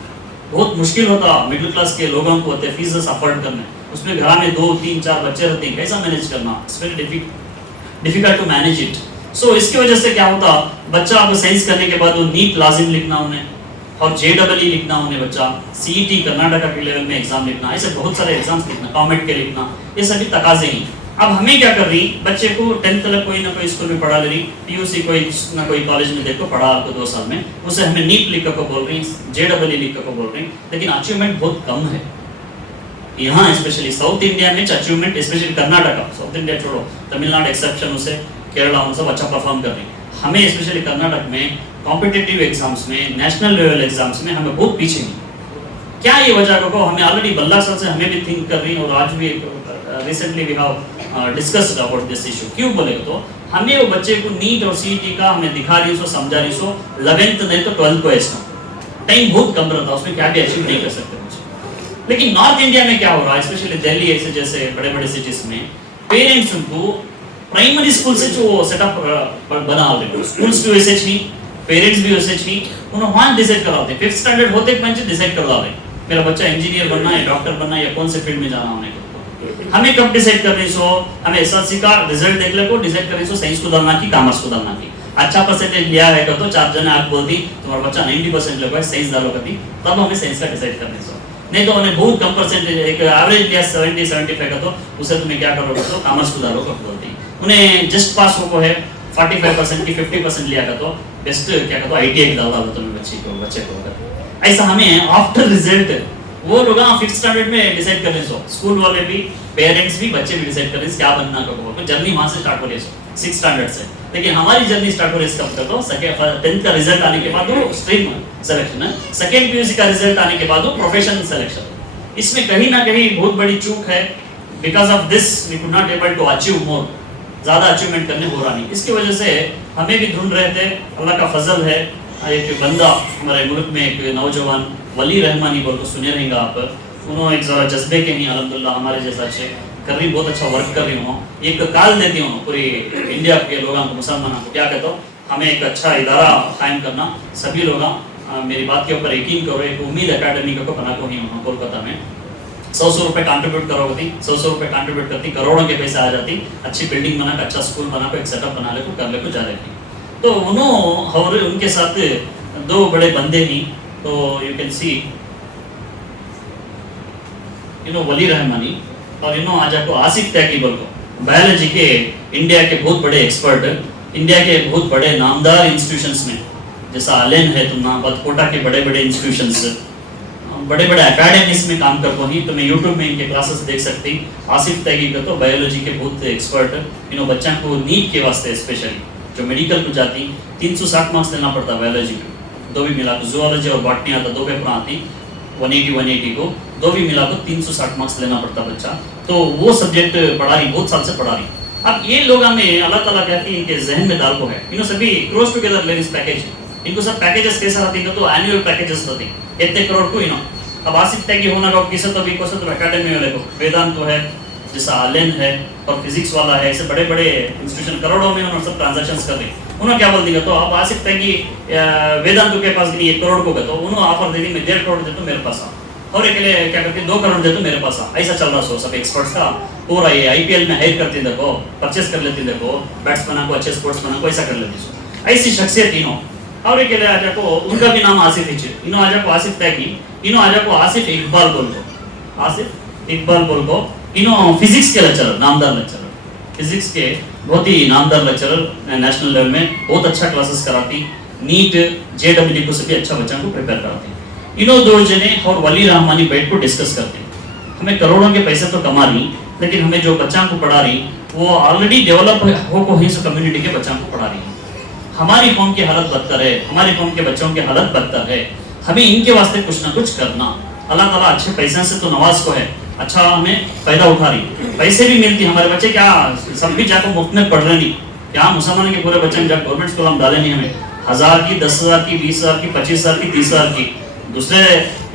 बहुत मुश्किल होता मिडिल क्लास के लोगों को होते फीस अफोर्ड करने। उसमें घर में 2, 3, 4 बच्चे रहते हैं, कैसा मैनेज करना, it's very difficult to manage it. So इसकी वजह से क्या होता, बच्चा अब साइंस करने के बाद वो नीट लाजिम लिखना उन्हें, और JEE लिखना उन्हें, बच्चा CET कर्नाटका के लेवल में एग्जाम लिखना, ऐसे बहुत सारे एग्जाम्स लिखना, कॉमेट के लिखना, ये सभी तकाजे ही। अब हमें क्या कर रही, बच्चे को 10th तक कोई ना कोई स्कूल में पढ़ा ले रही, PUC कोई ना कोई कॉलेज में देखो पढ़ा आपको 2 साल में, उसे हमें नीट लिख को बोल रही, JEE लिख को बोल रही, लेकिन अचीवमेंट बहुत कम है। यहाँ स्पेशली साउथ इंडिया में achievement, specially Karnataka, south India छोड़ो, तमिलनाडु एक्सेप्शन उसे, केरला उन सब अच्छा परफॉर्म कर रही है। हमें स्पेशली कर्नाटक में कॉम्पिटिटिव एग्जाम्स में, नेशनल लेवल एग्जाम्स में हमें बहुत पीछे हैं। क्या ये वजह को हमें ऑलरेडी 12 साल से हमें भी थिंक कर रही है, और आज भी recently we have discussed about this issue. क्यों बोले तो हमें वो बच्चे को नीट और सीईटी का हमें दिखा रही सो, समझा रही सो, 11th नहीं तो 12th को ऐसा टाइम बहुत कम रहता, उसमें क्या भी अचीव नहीं कर सकते बच्चे। लेकिन नॉर्थ इंडिया में क्या हो रहा है, स्पेशली दिल्ली ऐसे जैसे बड़े बड़े सिटीज में, पेरेंट्स उनको प्राइमरी स्कूल से जो सेटअप बना रहे, स्कूल्स भी वैसे ही, पेरेंट्स भी वैसे ही, उन्होंने वहाँ डिसाइड कराते हैं 5th स्टैंडर्ड होते बच्चे डिसाइड करवा रहे, मेरा बच्चा इंजीनियर बनना है, डॉक्टर बनना है, या कौन से फील्ड में जाना होने को। हमें कब डिसाइड कर रही सो, हमें एसएससी का रिजल्ट देख ले को डिसाइड कर रही सो, साइंस को डालना की कॉमर्स को डालना की। अच्छा परसेंटेज लिया है तो 4 जने आप बोलती तुम्हारा बच्चा 90% लगवा साइंस डालो कभी, तब हमें साइंस का डिसाइड करने सो। नहीं तो उन्हें बहुत कम परसेंटेज, एक एवरेज लिया 70-75 का, तो उसे तुम्हें क्या करोगे तो कॉमर्स को डालो कब बोलती। उन्हें जस्ट पास हो को है 45% की 50% लिया का, तो बेस्ट क्या कहते आईटीआई डाल दो तुम्हें बच्चे को। ऐसा हमें आफ्टर रिजल्ट वो लोग 5th स्टैंडर्ड में डिसाइड कर रहे सो, स्कूल वाले भी, पेरेंट्स भी, बच्चे भी डिसाइड कर रहे हैं क्या बनना कब, तो जर्नी वहां से स्टार्ट हो रही है 6th स्टैंडर्ड से। लेकिन हमारी जर्नी स्टार्ट हो रही है कब तक, तो 10th का रिजल्ट आने के बाद वो स्ट्रीम सिलेक्शन है, सेकंड पीयूसी का रिजल्ट आने के बाद वो प्रोफेशन सिलेक्शन। इसमें कहीं ना कहीं बहुत बड़ी चूक है। Because of this we could not able to achieve more, ज्यादा अचीवमेंट करने हो रहा नहीं। इसकी वजह से हमें भी ढूंढ रहे थे, अल्लाह का फजल है, एक बंदा हमारे मुल्क में, एक नौजवान वली रहमानी बोल को सुने रहेंगे आप, उन्होंने एक जरा जज्बे के नहीं अल्हम्दुलिल्लाह हमारे जैसा अच्छे कर रही, बहुत अच्छा वर्क कर रही हूँ, एक काल देती हूँ पूरी इंडिया के लोगों को, मुसलमानों को, क्या कहता हूँ हमें एक अच्छा इदारा कायम करना, सभी लोग मेरी बात के ऊपर यकीन करो, एक उम्मीद एकेडमी को बना को ही हूँ कोलकाता में, 100 रुपए कंट्रीब्यूट करोगी, 100 रुपए कंट्रीब्यूट करती, करोड़ों के पैसे आ जाती, अच्छी बिल्डिंग बना, अच्छा स्कूल बना को, एक सेटअप बना ले को, कर ले को, जा लेगी। तो उन्होंने और उनके साथ 2 बड़े बंदे ही, तो you can see Wali Rahmani और आज आपको आसिफ तैकी बोल को, बायोलॉजी के इंडिया के बहुत बड़े एक्सपर्ट, इंडिया के बहुत बड़े नामदार इंस्टीट्यूशंस में, जैसा अलेन है तुम कोटा के बड़े बड़े इंस्टीट्यूशंस, बड़े बड़े एकेडमीज में काम करते ही, तो मैं यूट्यूब में इनके क्लासेस देख सकती। आसिफ तैकी का तो बायोलॉजी के बहुत एक्सपर्ट, बच्चों को नीट के वास्ते स्पेशली जो मेडिकल को जाती 360 मार्क्स लेना पड़ता बायोलॉजी में, 2 भी मिला तो जूलॉजी और बॉटनी आता 2 पेपर आती, 180 को 2 भी मिला तो 360 मार्क्स लेना पड़ता बच्चा। तो वो सब्जेक्ट पढ़ा रही, बहुत साल से पढ़ा रही। अब ये लोग हमें अल्लाह ताला कहती है इनके जहन में डाल को है, सभी क्रॉस टुगेदर ले इस पैकेज, इनको सब पैकेजेस कैसे आती है, तो एनुअल पैकेजेस होती इतने करोड़ को अब आसिफ तैकी होना का किसे तो भी कोसे तो एकेडमी वाले को, वेदांत है, जैसा आलेन है और फिजिक्स वाला है, ऐसे बड़े बड़े इंस्टीट्यूशन करोड़ों में उन्होंने सब ट्रांजैक्शंस कर दी। उन्होंने क्या बोल दिया, तो आप आ सकते हैं कि वेदांत के पास नहीं 1 करोड़ को तो उन्होंने ऑफर दे दी, मैं 1.5 करोड़ दे तो मेरे पास आ, और एक लिए क्या करते 2 करोड़ दे तो मेरे पास आ, ऐसा चल रहा सो सब एक्सपर्ट्स का पूरा। ये आईपीएल में हायर करती देखो, परचेस कर लेती देखो, बैट्समैन को अच्छे स्पोर्ट्समैन को ऐसा कर लेती सो, ऐसी शख्सियत तीनों। और एक लिए आज को उनका भी नाम आसिफ ही, इन्हों आज को आसिफ तैकी, इन्हों आज को आसिफ इकबाल बोल को, आसिफ इकबाल बोल को, इन्हों फिजिक्स के लेक्चरर, नामदार लेक्चरर, फिजिक्स के बहुत ही नामदार लेक्चरर, नेशनल लेवल में बहुत अच्छा क्लासेस कराती, नीट जेडब्ल्यू को से भी अच्छा बच्चों को प्रिपेयर कराती। इन्हों 2 जने और वली रहमानी बैठ को डिस्कस करते, हमें करोड़ों के पैसे तो कमा रही, लेकिन हमें जो बच्चों को पढ़ा रही वो ऑलरेडी डेवलप हो को ही कम्युनिटी के बच्चों को पढ़ा रही है। हमारी कौम की हालत बदतर है, हमारी कौम के बच्चों की हालत बदतर है, हमें इनके वास्ते कुछ ना कुछ करना। अल्लाह ताला अच्छे पैसे से तो नवाज को है, अच्छा हमें फायदा उठा रही, पैसे भी मिलती, हमारे बच्चे क्या सब भी जाकर मुफ्त में पढ़ रहे नहीं, क्या मुसलमान के पूरे बच्चे जब गवर्नमेंट स्कूल हम डाले नहीं, हमें 1000 की, 10,000 की, 20,000 की, 25,000 की, 30,000 की, दूसरे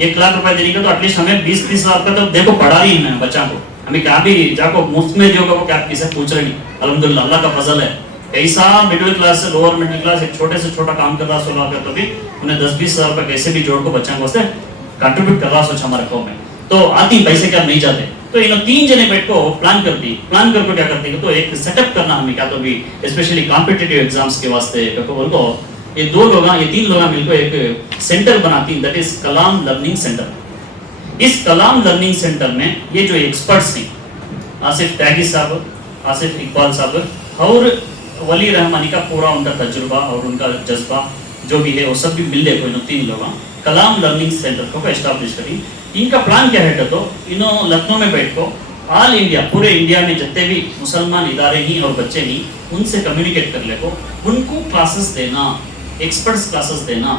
1 लाख रुपए देने का, तो एटलीस्ट हमें 20-30 हज़ार रुपए तो देखो पढ़ा रही है बच्चा को, हमें क्या भी जाको मुफ्त में दियोगा वो क्या किसी पूछ रहे नहीं। अल्हम्दुलिल्लाह अल्लाह का फजल है, ऐसा मिडिल क्लास से लोअर मिडिल क्लास एक छोटे से छोटा काम कर रहा 16 रुपये, तो भी उन्हें 10-20 हज़ार रुपए कैसे भी जोड़ को बच्चों को वास्ते कंट्रीब्यूट कर रहा सोच हमारे कौम में, तो आती पैसे क्या नहीं जाते। तो इन 3 जने बैठ को प्लान करती, प्लान करके क्या करती है, तो एक सेटअप करना हमें क्या तो भी स्पेशली कॉम्पिटिटिव एग्जाम्स के वास्ते बोलो, ये 2 लोग ये 3 लोग मिलकर एक सेंटर बनाती, that is Kalam learning centre. इस कलाम लर्निंग सेंटर में ये जो एक्सपर्ट्स हैं, आसिफ तैकी साहब, आसिफ इकबाल साहब और वली रहमानी का पूरा उनका तजुर्बा और उनका जज्बा जो भी है वो सब भी मिल ले कोई 3 लोग कलाम लर्निंग सेंटर को एस्टाब्लिश करी। इनका प्लान क्या है तो इनो लखनऊ में बैठ को ऑल इंडिया पूरे इंडिया में जितने भी मुसलमान इदारे ही और बच्चे ही उनसे कम्युनिकेट कर ले को उनको क्लासेस देना, एक्सपर्ट्स क्लासेस देना,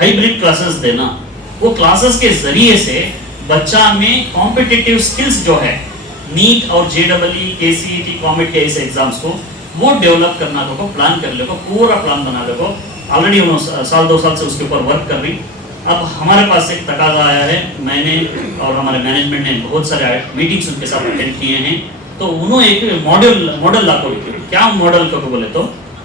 हाइब्रिड क्लासेस देना। वो क्लासेस के जरिए से बच्चा में कॉम्पिटिटिव स्किल्स जो है नीट और जेडब्ल्यू केसीईटी कॉमेट के ऐसे एग्जाम्स को वो डेवलप करना को प्लान कर ले को पूरा प्लान बना ले को ऑलरेडी उन्होंने साल 2 साल से उसके ऊपर वर्क कर रही। अब हमारे पास एक तकाजा आया है, मैंने और हमारे मैनेजमेंट ने बहुत सारे मीटिंग्स उनके साथ अटेंड किए हैं। तो उन्होंने एक मॉडल लागू किया। क्या मॉडल को बोले तो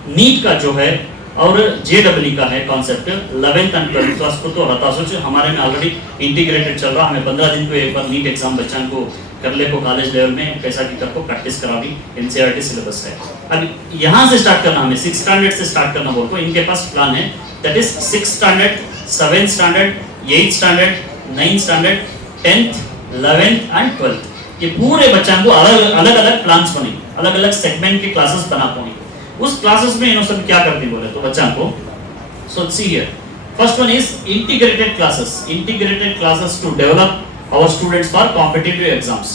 नीट का जो है और जेडब्ल्यू का है concept 11th and 12th class को तो हता सोच हमारे में ऑलरेडी इंटीग्रेटेड चल रहा। हमें 15 दिन पे एक बार नीट एग्जाम बच्चों को कर ले को कॉलेज लेवल में पैसा की कर को प्रैक्टिस करा भी एनसीईआरटी सिलेबस है। अब यहाँ से स्टार्ट करना, हमें 6th स्टैंडर्ड से स्टार्ट करना बोल को इनके पास प्लान है। That is 6th standard, 7th standard, 8th standard, 9th standard, 10th, 11th and 12th ये पूरे बच्चों को अलग अलग प्लान्स बने, अलग अलग सेगमेंट के क्लासेस बना पाएंगे। उस क्लासेस में इन्होंने सब क्या करते बोले तो बच्चों को so see here first one is integrated classes to develop our students for competitive exams.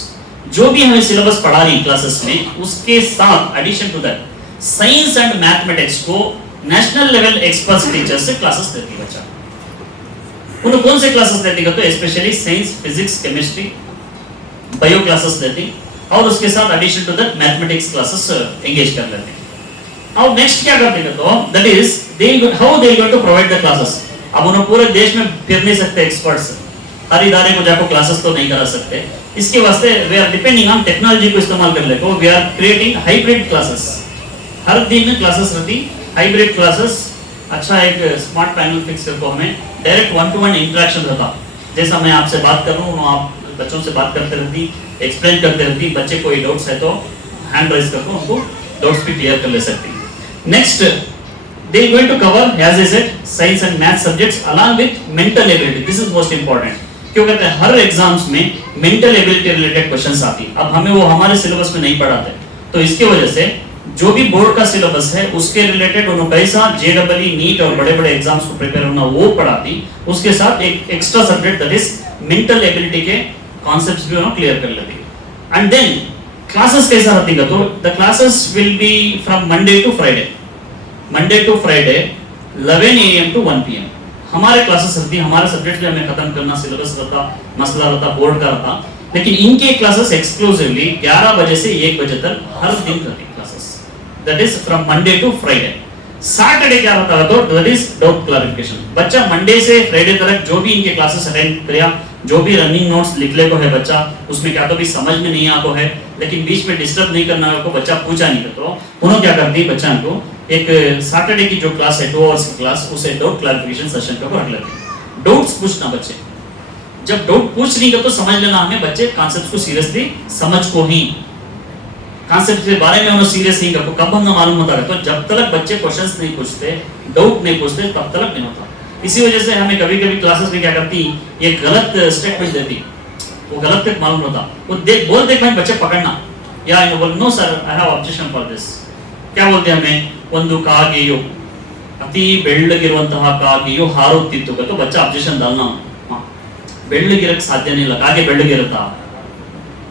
जो भी हमें सिलेबस पढ़ा रही क्लासेस में उसके साथ addition to that science and mathematics को नेशनल लेवल एक्सपर्ट्स टीचर से क्लासेस देती बच्चा। उन्होंने कौन से क्लासेस देती तो specially science, physics, chemistry, bio classes देती और उसके साथ addition to that mathematics classes engage कर लेते हैं। अब नेक्स्ट क्या करते हैं तो that is how they going to provide the classes. अब उन्होंने पूरे देश में फिर नहीं सकते एक्सपर्ट्स, हर इदारे को जाकर क्लासेस तो नहीं करा सकते। इसके वास्ते we are depending on technology को इस्तेमाल कर ले को we are creating hybrid classes. हर दिन क्लासेस रहती हाइब्रिड क्लासेस। अच्छा एक स्मार्ट पैनल फिक्स करके हमें डायरेक्ट 1-to-1 इंटरेक्शन रहता। जैसा मैं आपसे बात कर रहा हूँ आप बच्चों से बात करते रहती, एक्सप्लेन करते रहती, बच्चे कोई डाउट्स है तो हैंड रेज करके उनको डाउट्स भी क्लियर कर ले सकती। Next they are going to cover as I said science and math subjects along with mental ability. This is most important. क्यों कहते हैं हर एग्जाम्स में मेंटल एबिलिटी रिलेटेड क्वेश्चंस आती। अब हमें वो हमारे सिलेबस में नहीं पढ़ाते तो इसकी वजह से जो भी बोर्ड का सिलेबस है उसके रिलेटेड उन्होंने कैसा जेडब्ल्यू नीट और बड़े बड़े एग्जाम्स को प्रिपेयर होना वो पढ़ाती। उसके साथ एक extra subject that is mental ability के कॉन्सेप्ट्स भी उन्होंने क्लियर कर लेती। एंड देन क्लासेस कैसा रहती है तो the classes will be from Monday to Friday 11 AM to 1 PM हमारे क्लासेस रहती। हमारे सब्जेक्ट भी हमें खत्म करना, सिलेबस रहता, मसला रहता, बोर्ड का रहता। लेकिन इनके क्लासेस एक्सक्लूसिवली 11 बजे से 1 बजे तक हर दिन रहती classes. That is from Monday to Friday. Saturday क्या रहता है तो दैट इज डाउट क्लैरिफिकेशन। बच्चा मंडे से फ्राइडे तक जो भी इनके क्लासेस अटेंड किया, जो भी रनिंग नोट्स लिख ले को है बच्चा उसमें क्या तो भी समझ में नहीं आता है लेकिन बीच में डिस्टर्ब नहीं करना है को बच्चा पूछा नहीं करता। उन्होंने क्या करती है बच्चा को एक सैटरडे की जो क्लास है 2 आवर्स की क्लास उसे डाउट क्लैरिफिकेशन सेशन का रख लेते हैं। डाउट्स पूछना बच्चे जब डाउट पूछ नहीं कर तो समझ लेना हमें बच्चे कॉन्सेप्ट को सीरियसली समझ को ही कॉन्सेप्ट के बारे में उन्हें सीरियस नहीं करते कब हमें मालूम होता है तो जब तक बच्चे क्वेश्चंस नहीं पूछते, डाउट नहीं पूछते तब तक नहीं होता। इसी वजह से हमें कभी कभी क्लासेस में क्या करती ये गलत स्टेटमेंट देती, वो गलत तक मालूम होता वो देख बोल देख बच्चे पकड़ना या no sir I have objection for this. क्या बोलते हैं हमें ಒಂದು ಕಾಗೆಯು ಅತಿ ಬೆಳ್ಳಗಿರುವಂತಹ ಕಾಗೆಯು ಹಾರುತ್ತಿತ್ತು तो बच्चा ऑब्जेक्शन डालना ಬೆಳ್ಳಗಿರಕ್ಕೆ ಸಾಧ್ಯನೇ ಇಲ್ಲ ಕಾಗೆ ಬೆಳ್ಳಗಿರುತ್ತಾ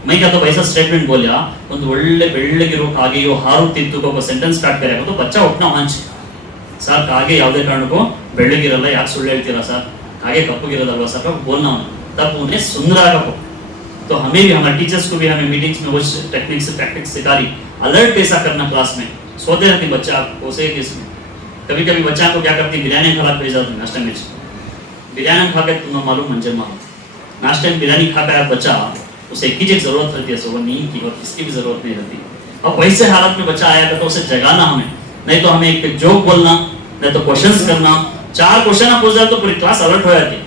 मैं क्या तो वैसा स्टेटमेंट बोलिया ಒಂದು ಒಳ್ಳೆ ಬೆಳ್ಳಗಿರೋ ಕಾಗೆಯು ಹಾರುತ್ತಿತ್ತು को सेंटेंस स्टार्ट करेगा तो बच्चा उठना मंच सर कागे ಯಾವುದೇ ಕಾರಣಕ್ಕೂ ಬೆಳ್ಳಗಿರಲ್ಲ ಯಾಕೆ ಸುಳ್ಳು ಹೇಳ್ತೀರಾ सर कागे कಪ್ಪಗಿರೋದಲ್ವಾ सर बोलना तब उन्हें सुन रहा हो। तो हमें भी हमारे टीचर्स को भी हमें मीटिंग्स में वो टेक्निक्स सिखा रही अलर्ट कैसा करना क्लास में सोते रहती बच्चा उसे किसमें कभी कभी बच्चा को क्या करती बिरयानी खा भेज जाती नाश्ते में बिरयानी खा के तुम्हें मालूम मंजर मालूम नाश्ते में बिरयानी खा कर बच्चा उसे एक ही चीज जरूरत रहती है सुबह नींद की और किसकी भी जरूरत नहीं रहती। अब वैसे हालत में बच्चा आया तो उसे जगाना हमें, नहीं तो हमें एक जोक बोलना नहीं तो क्वेश्चंस करना। 4 क्वेश्चन पूछ जाए तो पूरी क्लास अलर्ट हो जाती,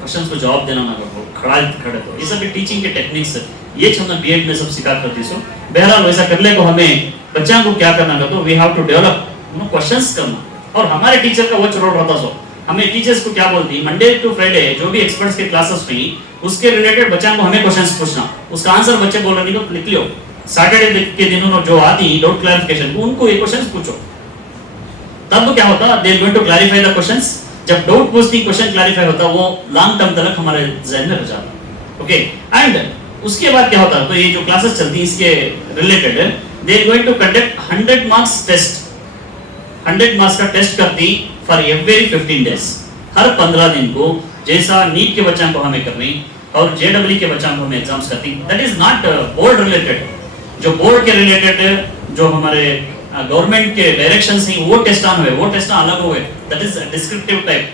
क्वेश्चंस को जवाब देना ना करो खड़े तो ये सब टीचिंग के टेक्निक्स ये हमने बीएड में सब सिखा करती सो। बहरहाल वैसा करने को हमें बच्चों को क्या करना तो we have to develop questions करना और हमारे टीचर का वो रोल रहता सो हमें टीचर्स को क्या बोलती मंडे टू फ्राइडे जो भी एक्सपर्ट्स के क्लासेस हुई उसके रिलेटेड बच्चों को हमें क्वेश्चंस पूछना, उसका आंसर बच्चे बोल रहे तो लिख लियो। सैटरडे के दिनों जो आती डाउट क्लैरिफिकेशन उनको ये क्वेश्चंस पूछो तब क्या होता they are going to clarify the questions जब डाउट पूछती क्वेश्चन क्लैरिफाई होता वो लॉन्ग टर्म तक हमारे जहन में रह जाता। ओके, एंड उसके बाद क्या होता है, तो ये जो क्लासेस चलती है इसके related they are going to conduct 100 marks test, 100 marks का टेस्ट करती फॉर एवरी 15 डेज, हर 15 दिन को, जैसा नीट के बच्चों को हमें करनी और जेडब्ल्यू के बच्चों को हमें एग्जाम्स करती। That is not board related, जो बोर्ड के रिलेटेड जो हमारे गवर्नमेंट के डायरेक्शन हैं वो टेस्ट ऑन हुए, वो टेस्ट अलग हो गए, दैट इज डिस्क्रिप्टिव टाइप।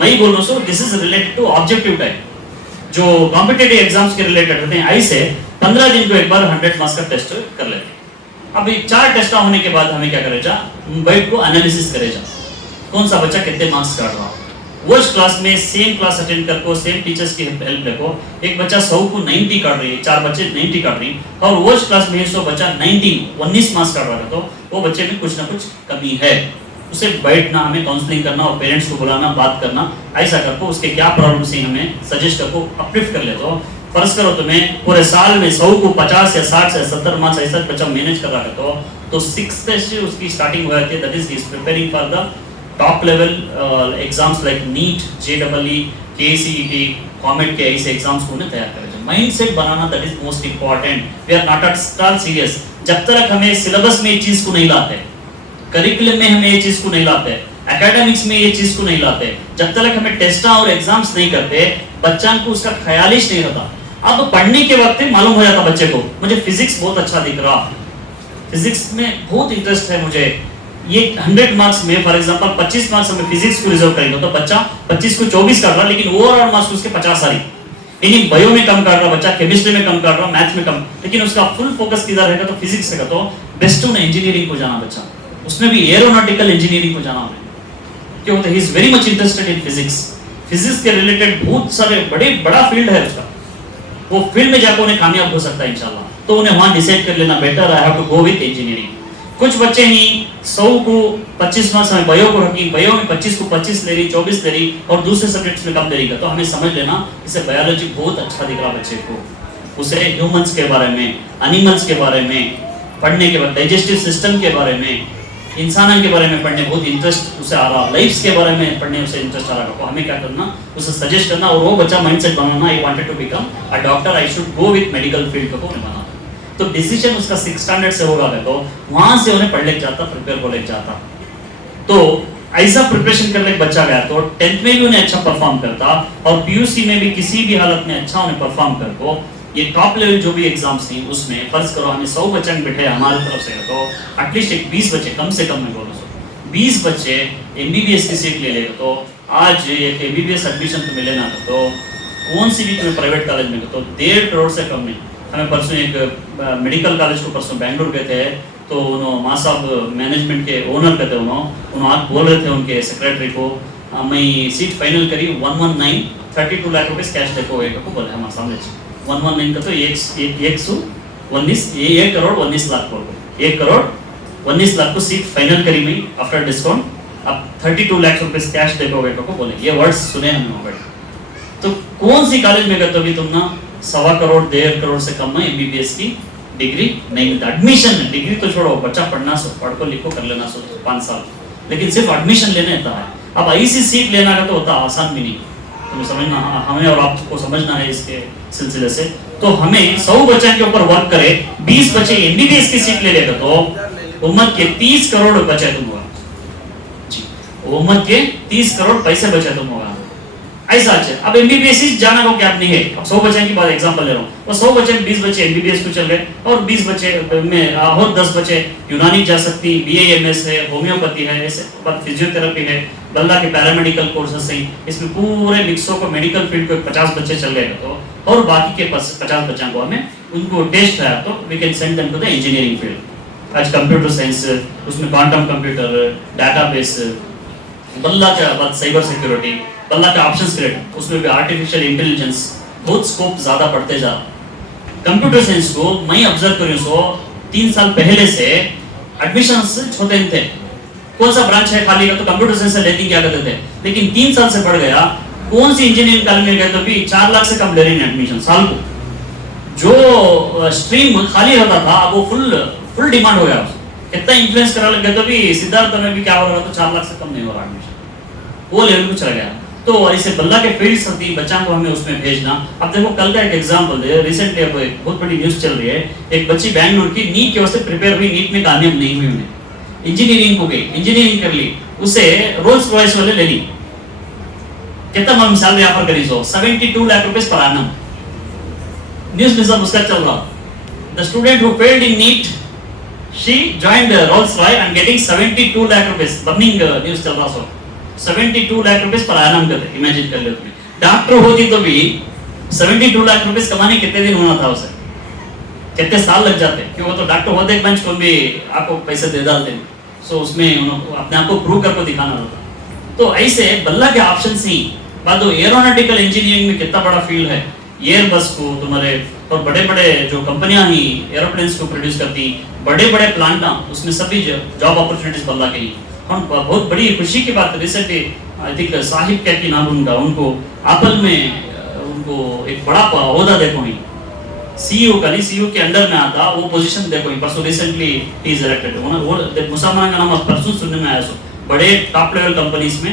मैं ही बोल रहा हूँ this is related to objective type, जो कॉम्पिटिटिव एग्जाम्स के रिलेटेड होते हैं। ऐसे 15 दिन को एक बार 100 मार्क्स का टेस्ट कर लेते हैं। अभी 4 टेस्ट होने के बाद हमें क्या करेगा, बैठ को एनालिसिस करेगा कौन सा बच्चा कितने मार्क्स काट रहा। वो क्लास में सेम क्लास अटेंड कर को सेम टीचर्स की हेल्प लेको, एक बच्चा 100 को 90 काट रही है, 4 बच्चे 90 काट रही, और वो क्लास में 100 बच्चा 19 मार्क्स काट रहा है, तो वो बच्चे में कुछ ना कुछ कमी है। उसे बैठना, हमें काउंसलिंग करना और पेरेंट्स को बुलाना, बात करना, ऐसा करके उसके क्या प्रॉब्लम्स हैं हमें सजेस्ट करको अपलिफ्ट कर लेते हो। फर्ज करो तुम्हें पूरे साल में 100 को 50 या 60 या 70 मार्क्स ऐसा बच्चा मैनेज कर रहा है, तो 6 से उसकी स्टार्टिंग हो जाती है। That is he is preparing for the top level exams like NEET, JW, KCET, comet के ऐसे एग्जाम्स को उन्हें तैयार करें। माइंडसेट बनाना that is most important. We are not at all serious जब तक हमें सिलेबस में ये चीज को नहीं लाते, करिकुलम में हमें ये चीज को नहीं लाते, एकेडमिक्स में ये चीज को नहीं लाते, जब तक हमें टेस्ट और एग्जाम्स नहीं करते, बच्चा को उसका ख्याल ही नहीं रहता। अब पढ़ने के वक्त मालूम हो जाता बच्चे को, मुझे फिजिक्स बहुत अच्छा दिख रहा, फिजिक्स में बहुत इंटरेस्ट है मुझे, ये 100 मार्क्स में फॉर एग्जांपल 25 मार्क्स हमें फिजिक्स को रिजर्व करेंगे, तो बच्चा 25 को 24 कर रहा, लेकिन ओवरऑल मार्क्स उसके 50 आ रही। यानी बायो में कम कर रहा बच्चा, केमिस्ट्री में कम कर रहा, मैथ में कम, लेकिन उसका फुल फोकस किधर रहेगा, तो फिजिक्स रहेगा। तो बेस्ट टू इंजीनियरिंग को जाना बच्चा, उसमें भी एरोनॉटिकल इंजीनियरिंग को जाना है, क्यों, he is very much interested in physics. Physics के रिलेटेड बहुत सारे बड़ा फील्ड है उसका, वो फील्ड में जाकर उन्हें कामयाब हो सकता है इंशाल्लाह। तो उन्हें वहां डिसाइड कर लेना better I have to go with engineering. कुछ बच्चे ही 100 को 25 मार्क्स में बायो को रखी, बायो में 25 को 25 ले रही, 24 ले रही, और दूसरे सब्जेक्ट्स में कम ले रही, तो हमें समझ लेना इसे बायोलॉजी बहुत अच्छा दिख रहा बच्चे को, उसे ह्यूमंस के बारे में, एनिमल्स के बारे में पढ़ने के बाद, डाइजेस्टिव सिस्टम के बारे में, इंसानों के बारे में पढ़ने बहुत इंटरेस्ट उसे आ रहा, लाइफ्स के बारे में पढ़ने उसे इंटरेस्ट आ रहा, तो हमें क्या करना, उसे सजेस्ट करना, और वो बच्चा माइंडसेट बनाना, I wanted to become a doctor, I should go with medical field को उन्हें बनाना। तो डिसीजन उसका 6 स्टैंडर्ड से होगा, तो वहां से उन्हें पढ़ लेके जाता, प्रिपेयर हो लेके जाता। तो ऐसा प्रिपरेशन कर ले बच्चा गया, तो 10th में भी उन्हें अच्छा परफॉर्म करता, और पीयूसी में भी किसी भी हालत में अच्छा उन्हें परफॉर्म कर को, ये टॉप लेवल जो भी एग्जाम्स थी उसमें फर्ज करो हमें 100 बच्चे बैठे हमारी तरफ से, तो एटलीस्ट एक 20 बच्चे कम से कम में बोलो 20 बच्चे एमबीबीएस की सीट ले लेगा, तो आज एक एमबीबीएस एडमिशन तो मिले ना, तो कौन सी भी तुम्हें प्राइवेट कॉलेज में, तो 1.5 करोड़ से कम नहीं। हमें परसों एक मेडिकल कॉलेज को परसों बेंगलुरु गए थे, तो उन्होंने माँ साहब मैनेजमेंट के ओनर कहते उन्होंने आज बोल रहे थे उनके सेक्रेटरी को, मैं सीट फाइनल करी 119 32 लाख रुपए कैश देखो को बोले हमारे सामने 119 का, तो 1 करोड़ 19 लाख बोल, 1 करोड़ 19 लाख को सीट फाइनल करी मैं आफ्टर डिस्काउंट, अब 32 लाख रुपए कैश देखो को बोले, ये वर्ड्स सुने हमने वहाँ पर। तो कौन सी कॉलेज में कहते हो तुम ना 1.25 करोड़ 1.5 करोड़ से कम में एमबीबीएस की डिग्री नहीं मिलता। एडमिशन में डिग्री तो छोड़ो, बच्चा पढ़ना सो पढ़ को लिखो कर लेना सो 5 साल, लेकिन सिर्फ एडमिशन लेने होता है। अब ऐसी सीट लेना का तो होता आसान भी नहीं, तुम्हें समझना, हमें और आपको समझना है इसके सिलसिले से। तो हमें 100 बच्चों के ऊपर वर्क करे, 20 बच्चे एमबीबीएस की सीट ले लेगा, तो उम्मत के 30 करोड़ बचे तुम होगा जी, उम्मत के 30 करोड़ पैसे बचे तुम होगा, ऐसा अच्छा। अब एमबीबीएस जाना को क्या नहीं है, अब 100 बच्चे की बात एग्जांपल ले रहा हूँ, तो 100 बच्चे में 20 बच्चे एमबीबीएस को चल रहे, और 20 बच्चे में और 10 बच्चे यूनानी जा सकती, बीएएमएस है, होम्योपैथी है, ऐसे फिजियोथेरेपी है, बल्ला के पैरामेडिकल कोर्सेस हैं, इसमें पूरे मिक्सों को मेडिकल फील्ड को 50 बच्चे चल रहे हैं, तो और बाकी के 50 बच्चों को हमें उनको टेस्ट है, तो we can send them to the engineering field. आज कंप्यूटर साइंस, उसमें क्वांटम कंप्यूटर, डाटाबेस, बल्ला के बाद साइबर सिक्योरिटी, बल्ला का ऑप्शंस क्रिएट, उसमें भी आर्टिफिशियल इंटेलिजेंस, बहुत स्कोप ज्यादा बढ़ते जा। कंप्यूटर साइंस को मैं ऑब्जर्व करूं सो 3 साल पहले से एडमिशंस छोटे थे, कौन सा ब्रांच है खाली का, तो कंप्यूटर साइंस से लेती क्या करते थे, लेकिन 3 साल से बढ़ गया, कौन सी इंजीनियरिंग कॉलेज में गए तो भी 4 लाख से कम ले रही है एडमिशन साल को। जो स्ट्रीम खाली रहता था अब वो फुल डिमांड हो गया, कितना इन्फ्लुएंस करा लग गया, तो भी सिद्धार्थ में भी क्या हो रहा था, 4 लाख से कम नहीं हो रहा एडमिशन। वो लेवल को चला गया। तो ऐसे बल्ला के फील्ड्स होती बच्चा को हमें उसमें भेजना। अब देखो कल का एक एग्जांपल है, रिसेंटली अब एक बहुत बड़ी न्यूज़ चल रही है, एक बच्ची बैंगलोर की नीट के वास्ते प्रिपेयर हुई, नीट में कामयाब नहीं हुई, उन्हें इंजीनियरिंग को गई, इंजीनियरिंग कर ली, उसे रोल्स रॉयस वाले ले ली, कितना मालूम सैलरी ऑफर करी, सो 72 लाख रुपए पर एनम, न्यूज़ में सब उसका चल रहा। The student who failed in NEET, she joined Rolls Royce and getting 72 lakh रुपए, बर्निंग न्यूज़ चल रहा। सो 72 लाख रुपए पर एनम करते, इमेजिन कर लो तुम। डॉक्टर होती तो भी 72 लाख रुपए कमाने कितने दिन होना था उसे, कितने साल लग जाते, क्यों वो तो डॉक्टर होते एक बेंच को भी आपको पैसे दे डालते, सो उसमें अपने आप को प्रूव करके दिखाना होता। तो ऐसे बल्ला के ऑप्शन ही बाद एरोनॉटिकल इंजीनियरिंग में कितना बड़ा फील्ड है, एयरबस को तुम्हारे और बड़े बड़े जो कंपनियां ही एरोप्लेन्स को प्रोड्यूस करती, बड़े बड़े प्लांट, उसमें सभी जॉब अपॉर्चुनिटीज बल्ला के ही। हम बहुत बड़ी खुशी की बात, रिसेंटली आई थिंक साहिब क्या की नाम उनका, उनको एप्पल में उनको एक बड़ा ओहदा देखो ही, सीईओ का नहीं, सीईओ के अंडर में आता वो पोजीशन देखो ही, परसों रिसेंटली ही इज इलेक्टेड। वो मुसलमान का नाम परसों सुनने में आया, सो बड़े टॉप लेवल कंपनीज में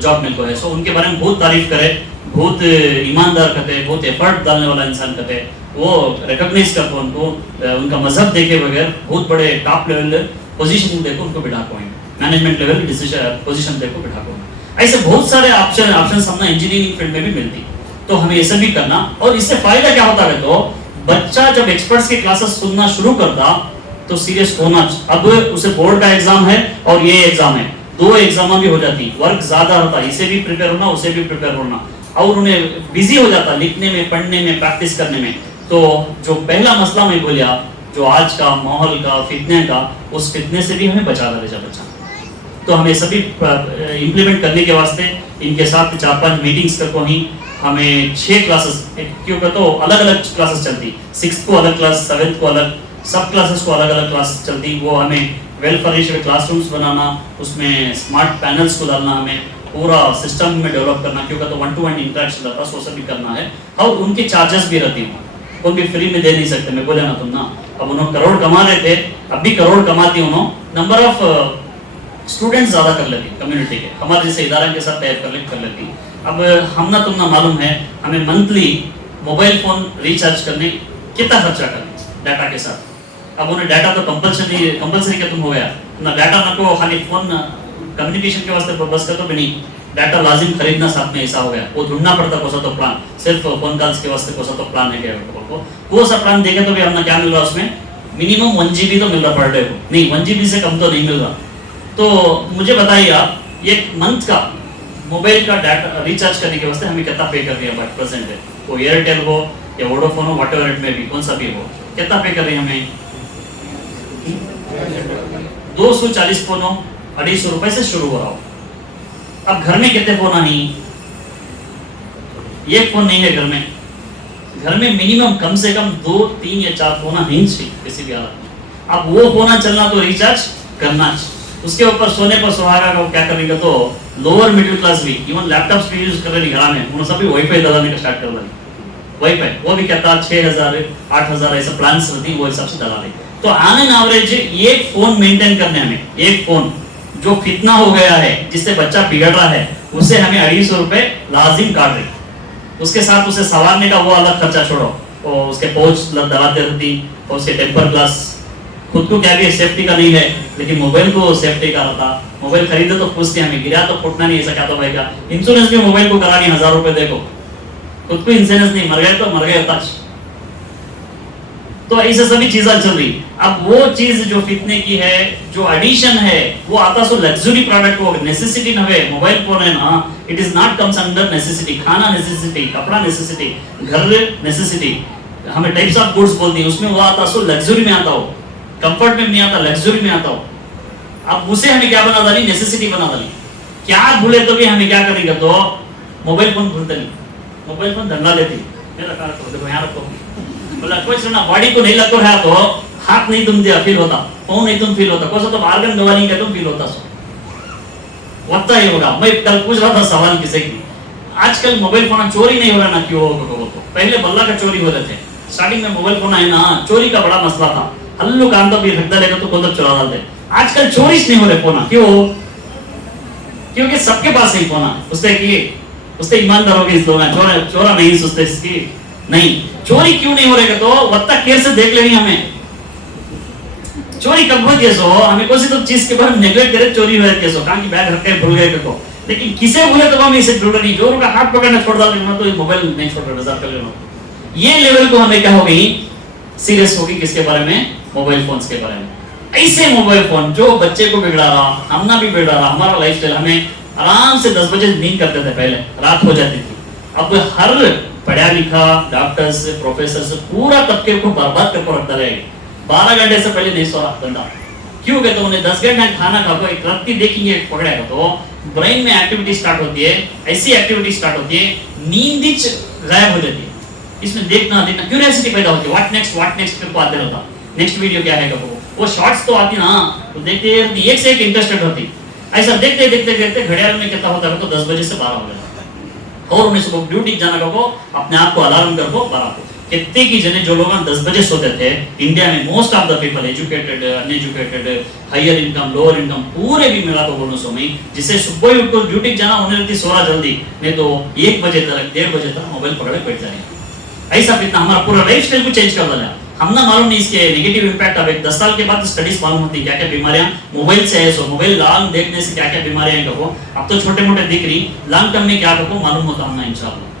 जॉब मिलता है। सो उनके बारे में बहुत तारीफ करे, बहुत ईमानदार कहते, बहुत एफर्ट डालने वाला इंसान कहते, वो रिकॉग्नाइज करते उनको, उनका मजहब देखे बगैर बहुत बड़े टॉप लेवल पोजीशन देखो उनको बिठा को, मैनेजमेंट लेवल की डिसीजन पोजीशन देखो बिठा को। ऐसे बहुत सारे ऑप्शन हमने इंजीनियरिंग फील्ड में भी मिलती, तो हमें ये सब भी करना। और इससे फायदा क्या होता है, तो बच्चा जब एक्सपर्ट्स की क्लासेस सुनना शुरू करता तो सीरियस होना। अब उसे बोर्ड का एग्जाम है और ये एग्जाम है, दो एग्जाम भी हो जाती, वर्क ज्यादा होता, इसे भी प्रिपेयर होना उसे भी प्रिपेयर होना, और उन्हें बिजी हो जाता लिखने में, पढ़ने में, प्रैक्टिस करने में। तो जो पहला मसला मैं बोलिया, जो आज का माहौल का फितने का, उस फितने से भी हमें बचा रहे बच्चा। तो हमें सभी इम्प्लीमेंट करने के वास्ते इनके साथ 4-5 मीटिंग्स करको ही हमें 6 क्लासेस, क्योंकि तो अलग अलग क्लासेस चलती, 6th को अलग क्लास, 7th को अलग, सब क्लासेस को अलग अलग क्लास चलती। वो हमें वेल फर्निश्ड क्लासरूम्स बनाना, उसमें स्मार्ट पैनल्स को डालना, हमें पूरा सिस्टम में डेवलप करना, क्योंकि तो 1-to-1 इंटरेक्शन रहता, वो सब भी करना है। और उनके चार्जेस भी रहती हैं, कोई भी फ्री में दे नहीं सकते। मैं बोले ना तुम ना, अब उन्होंने करोड़ कमा रहे थे, अब भी करोड़ कमाती उन्होंने, नंबर ऑफ स्टूडेंट्स ज्यादा कर लेती कम्युनिटी के, हमारे जैसे इदारे के साथ टाइप कर लेती। अब हम ना तुम ना मालूम है, हमें मंथली मोबाइल फोन रिचार्ज करने कितना खर्चा करना डाटा के साथ। अब उन्हें डाटा तो कंपल्सरी क्या तुम हो गया ना, डाटा ना को खाली फोन कम्युनिकेशन के वास्ते बस कर तो भी नहीं, डाटा लाजिम खरीदना साथ में ऐसा हो गया, वो ढूंढना पड़ता कौन सा तो प्लान, सिर्फ फोन कॉल्स के वास्ते कौन सा तो प्लान है क्या को, वो सा प्लान देखे तो भी हमने क्या मिल रहा उसमें, मिनिमम 1 GB तो मिल रहा पर डे को, नहीं 1 GB से कम तो नहीं मिल रहा। तो मुझे बताइए आप, एक मंथ का मोबाइल का डाटा रिचार्ज करने के वास्ते हमें कितना पे कर रही है प्रेजेंट है, वो एयरटेल हो या वोडाफोन हो, व्हाटएवर इट में भी, कौन सा भी हो, कितना पे कर रही है हमें? 240 फोन हो, 250 रुपए से शुरू हो रहा हो। अब घर में कितने फोन नहीं, एक फोन नहीं है घर में, घर में मिनिमम कम से कम 2, 3 या 4 फोन नहीं चाहिए किसी भी हालत में। अब वो फोन चलना तो रिचार्ज करना चाहिए, उसके ऊपर सोने पर सुहागा का क्या करेंगे, तो लोअर मिडिल क्लास भी इवन लैपटॉप्स भी यूज कर रहे घर में, उन्होंने सभी वाईफाई डालने का स्टार्ट कर दिया, वाईफाई वो भी कहता 6000 8000 ऐसा प्लान्स रहती, वो हिसाब से डाला रही। तो ऑन एन एवरेज एक फोन मेंटेन करने हमें, एक फोन जो फितना हो गया है जिससे बच्चा बिगड़ रहा है, उसे हमें 250 रुपए लाजिम काट रही। उसके साथ उसे संवारने का वो अलग खर्चा छोड़ो, और उसके पोच दबाते रहती, और उसके टेम्पर ग्लास, खुद को क्या भी सेफ्टी का नहीं है, लेकिन मोबाइल को सेफ्टी का रहता। मोबाइल खरीदे तो पूछते हमें, गिरा तो फूटना नहीं, ऐसा क्या तो भाई का इंश्योरेंस भी मोबाइल को करानी 1000 रुपए देखो, खुद को इंश्योरेंस नहीं, मर गए तो मर गए होता। तो ऐसे सभी चीजें चल रही। अब वो चीज जो फितने की है, जो एडिशन है, वो आता सो लग्जरी प्रोडक्ट हो, नेसेसिटी न है। मोबाइल फोन है ना, it is not comes under necessity, खाना नेसेसिटी, कपड़ा नेसेसिटी, घर नेसेसिटी, हमें टाइप्स ऑफ गुड्स बोलती है, उसमें वो आता सो लग्जरी में आता हो, कंफर्ट में नहीं आता, लग्जरी में आता हो। अब उसे हमें क्या बना डाली, नेसेसिटी बना डाली। क्या भूले तो भी हमें क्या करेंगे, तो मोबाइल फोन भूलते नहीं, मोबाइल फोन धंधा लेती, देखो यहाँ रखो, बोला कोई सुना बॉडी को नहीं लगता है, तो हाथ नहीं तुम दिया फील होता, पाँव नहीं तुम फील होता, कौन सा तो आर्गन दवा नहीं तुम फील होता, सो होता ही होगा। मैं कल पूछ रहा था सवाल किसी की, आजकल मोबाइल फोन चोरी नहीं हो रहा ना, क्यों हो, तो पहले बल्ला का चोरी हो रहे थे, स्टार्टिंग में मोबाइल फोन है ना, चोरी का बड़ा मसला था, हल्लू काम तो भी रखता रहेगा तो खुद चुरा डालते। आजकल चोरी नहीं हो रहे फोन, क्यों? क्योंकि सबके पास है फोन उससे कि उससे ईमानदार हो गए इस लोग चोरा चोरा नहीं सोचते इसकी नहीं चोरी क्यों नहीं हो रहेगा तो वत्ता केयर से देख लेनी हमें चोरी कब हुई कैसे हो हमें कोई तो चीज के बारे में नेग्लेक्ट करे चोरी हुआ कैसे हो कहाँ की बैग रख के भूल गए को लेकिन किसे भूले तो हम इसे ढूंढ नहीं जोर का हाथ पकड़ना छोड़ डाल तो मोबाइल नहीं छोड़ रहा कर लेना ये लेवल को हमें क्या हो गई सीरियस होगी किसके बारे में मोबाइल फोन्स के बारे में ऐसे मोबाइल फोन जो बच्चे को बिगड़ा रहा हमना भी बिगड़ा रहा हमारा लाइफस्टाइल हमें आराम से 10 बजे नींद करते थे पहले रात हो जाती थी अब हर पढ़ा लिखा डॉक्टर्स प्रोफेसर पूरा तबके को बर्बाद करके रखता रहेगा 12 घंटे से पहले नहीं सो रहा बंदा क्यों कहते उन्हें 10 घंटे खाना खा को एक रत्ती देखेंगे पकड़ेगा तो ब्रेन में एक्टिविटी स्टार्ट होती है ऐसी एक्टिविटी स्टार्ट होती है नींद गायब हो जाती है इसमें देखना देखना क्यूरियोसिटी पैदा होती है व्हाट नेक्स्ट करके आते रहता नेक्स्ट वीडियो क्या है कब वो शॉर्ट्स तो आती ना तो देखते एक से एक इंटरेस्टेड होती ऐसा देखते देखते देखते घड़ियाल में कितना होता है तो 10 बजे से 12 हो जाता और उन्हें सुबह ड्यूटी जाना को अपने आप को अलार्म कर को 12 को कितने की जने जो लोग 10 बजे सोते थे इंडिया में most of the people educated uneducated higher income lower income पूरे भी मिला तो बोलो सो में जिसे सुबह उठ को ड्यूटी जाना होने लगती सोना जल्दी नहीं तो 1 बजे तक 1:30 बजे तक मोबाइल पकड़े बैठ जाएंगे ऐसा कितना हमारा पूरा लाइफस्टाइल को चेंज कर दिया हमने मालूम नहीं इसके नेगेटिव इंपैक्ट अब 10 साल के बाद स्टडीज मालूम होती क्या क्या बीमारियां मोबाइल से है सो मोबाइल लॉन्ग देखने से क्या क्या बीमारियां हैं कहो अब तो छोटे मोटे दिख रही लॉन्ग टर्म में क्या कहो मालूम होता हमने इंशाल्लाह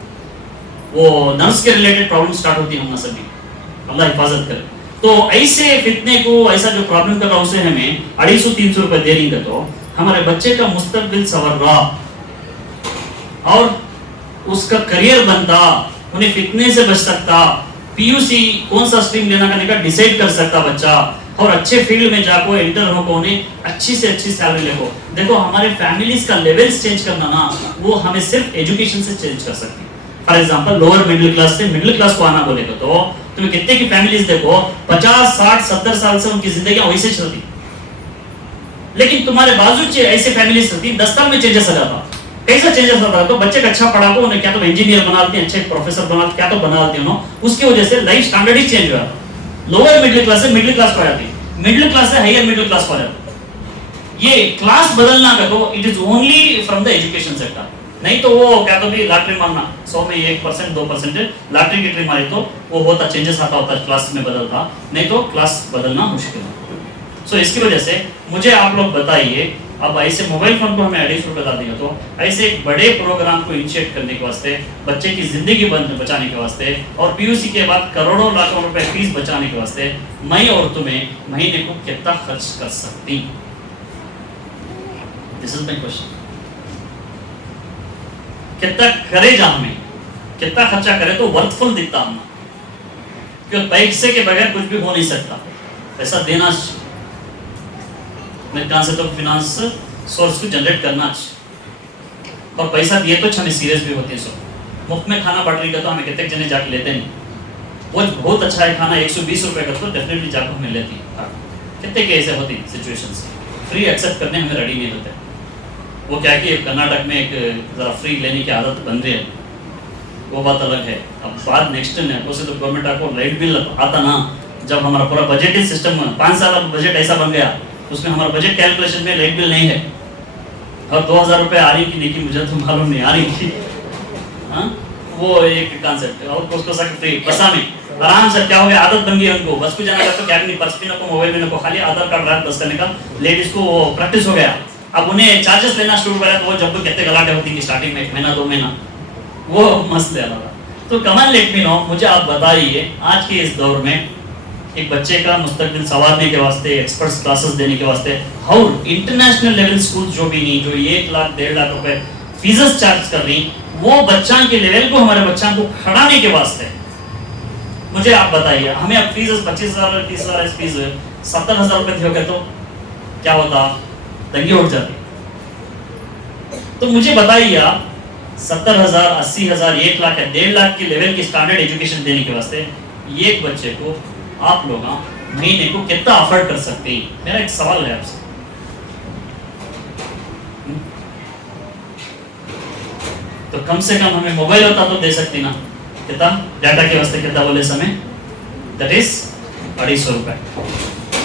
वो नर्व्स के रिलेटेड प्रॉब्लम स्टार्ट होती है हमने सभी अल्लाह हिफाजत करे तो ऐसे फितने को ऐसा जो प्रॉब्लम कर रहा उसे हमें 250-300 रुपए दे रही तो हमारे बच्चे का मुस्तकबिल संवर रहा और उसका करियर बनता उन्हें फितने से बच सकता पीयूसी कौन सा स्ट्रीम लेना करने का डिसाइड कर सकता बच्चा और अच्छे फील्ड में जाको एंटर हो को उन्हें अच्छी से अच्छी सैलरी लेको देखो हमारे फैमिलीज का लेवल्स चेंज करना ना वो हमें सिर्फ एजुकेशन से चेंज कर सकती है for example lower middle class से मिडिल क्लास को आना बोलेगा तो तुम्हें कितने की फैमिलीज देखो 50 60 70 साल से उनकी जिंदगी वैसे चलती लेकिन तुम्हारे बाजू ऐसे फैमिलीज रहती 10 साल में चेंजेस आ जाता कैसा चेंजेस होता है तो बच्चे का अच्छा पढ़ा को उन्हें क्या तो इंजीनियर बनाते हैं अच्छे प्रोफेसर बनाते क्या तो बनाते हैं उसकी वजह से लाइफ स्टैंडर्ड ही चेंज हुआ लोअर मिडिल क्लास से मिडिल क्लास पर जाती मिडिल क्लास से हायर मिडिल क्लास पर जाती ये क्लास बदलना का तो it is only from the education sector नहीं तो वो क्या तो भी लॉटरी मारना 100 में 1% 2% लॉटरी की ट्री मारी तो वो होता चेंजेस आता होता क्लास में बदलता नहीं तो क्लास बदलना मुश्किल है सो इसकी वजह से मुझे आप लोग बताइए अब ऐसे मोबाइल फोन को हमें 250 रुपए ला दिया तो ऐसे एक बड़े प्रोग्राम को इनिशिएट करने के वास्ते बच्चे की जिंदगी बचाने के वास्ते और पीयूसी के बाद करोड़ों लाखों रुपए फीस बचाने के वास्ते मैं और तुम्हें महीने को कितना खर्च कर सकती दिस इज माय क्वेश्चन कितना करे जा हमें कितना खर्चा करे तो वर्थफुल दिखता हम क्योंकि पैसे के बगैर कुछ भी हो नहीं सकता पैसा देना मेरे कॉन्सेप्ट ऑफ फाइनेंस सोर्स को जनरेट करना और पैसा दिए तो हमें सीरियस भी होती है सब मुफ्त में खाना बांट रही का तो हमें कितने जने जाके लेते नहीं वो बहुत अच्छा है खाना 120 रुपए का तो डेफिनेटली जाकर हमें लेती है कितने के ऐसे होती सिचुएशंस फ्री एक्सेप्ट करने हमें रेडी नहीं होते वो क्या कि कर्नाटक में एक ज़रा फ्री लेने की आदत बन रही है वो बात अलग है अब बात नेक्स्ट है उसे तो गवर्नमेंट आपको लाइट बिल आता ना जब हमारा पूरा बजटिंग सिस्टम 5 साल का बजट ऐसा बन गया उसमें हमारा बजट कैलकुलेशन में लाइट बिल नहीं है और 2000 रुपए आ रही कि नहीं कि मुझे तो मालूम नहीं आ रही थी हाँ वो एक कॉन्सेप्ट है और उसको सक फ्री बसा में आराम से क्या हो गया आदत बन गई उनको बस को जाना तो कैब नहीं पर्स भी नको मोबाइल में नको खाली आधार कार्ड रख बस करने का लेडीज को प्रैक्टिस हो गया अब उन्हें चार्जेस लेना शुरू करा तो वो जब कितने गलाटे होती कि स्टार्टिंग में 1 महीना 2 महीना वो मस्त ले रहा तो कमेंट लेट मी नो मुझे आप बताइए आज के इस दौर में एक बच्चे का मुस्तकबिल संवारने के वास्ते एक्सपर्ट्स क्लासेस देने के वास्ते हाउ इंटरनेशनल लेवल स्कूल जो भी नहीं जो 1 लाख 1.5 लाख रुपए फीस चार्ज कर रही वो बच्चा के लेवल को हमारे बच्चा को खड़ाने के वास्ते मुझे आप बताइए हमें अब फीस 25,000 30,000 फीस 70,000 रुपए थी हो तो क्या होता दंगे उठ जाती तो मुझे बताइए आप 70,000 80,000 1 लाख 1.5 लाख के लेवल की स्टैंडर्ड एजुकेशन देने के वास्ते एक बच्चे को आप लोग महीने को कितना अफोर्ड कर सकते हैं मेरा एक सवाल है आपसे तो कम से कम हमें मोबाइल होता तो दे सकती ना कितना डाटा के वास्ते कितना बोले समय दैट इज 250 रुपए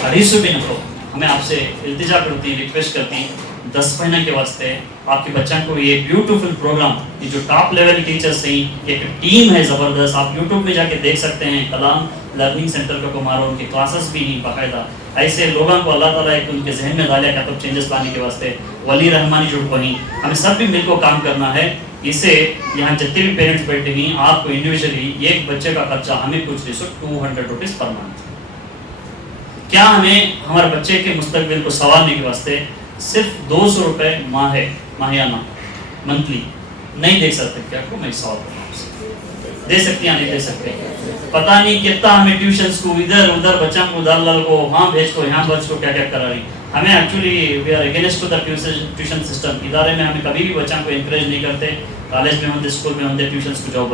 250 भी नको हमें आपसे इल्तिजा करती रिक्वेस्ट करती 10 महीने के वास्ते आपके बच्चों को ये ब्यूटीफुल प्रोग्राम, ये जो टॉप लेवल टीचर्स हैं, एक टीम है ज़बरदस्त, आप यूट्यूब में जाके देख सकते हैं। कलाम लर्निंग सेंटर का कुमार, उनके क्लासेस भी नहीं बाकायदा। ऐसे लोगों को अल्लाह ताला एक उनके जहन में डालिया क्या तो चेंजेस लाने के वास्ते वली रहमानी जुड़ पड़ी, हमें सब भी मिलकर काम करना है। इसे यहाँ जितने भी पेरेंट्स बैठे हैं, आपको इंडिविजुअली एक बच्चे का खर्चा हमें कुछ नहीं, 200 रुपीज़ पर मंथ। क्या हमें हमारे बच्चे के मुस्तकबिल को संवारने के वास्ते सिर्फ 200 रुपये माहियाना मंथली नहीं दे सकते? क्या को मैं सवाल कर रहा हूँ, दे सकते या नहीं दे सकते? पता नहीं कितना हमें ट्यूशंस को इधर उधर बच्चों को दलाल को वहाँ भेज को यहाँ भेज को क्या क्या करा रही। हमें actually we are against to the tuition system. इदारे में हमें कभी भी बच्चों को इंकरेज नहीं करते, कॉलेज में होते, स्कूल में होते, ट्यूशंस को जाओ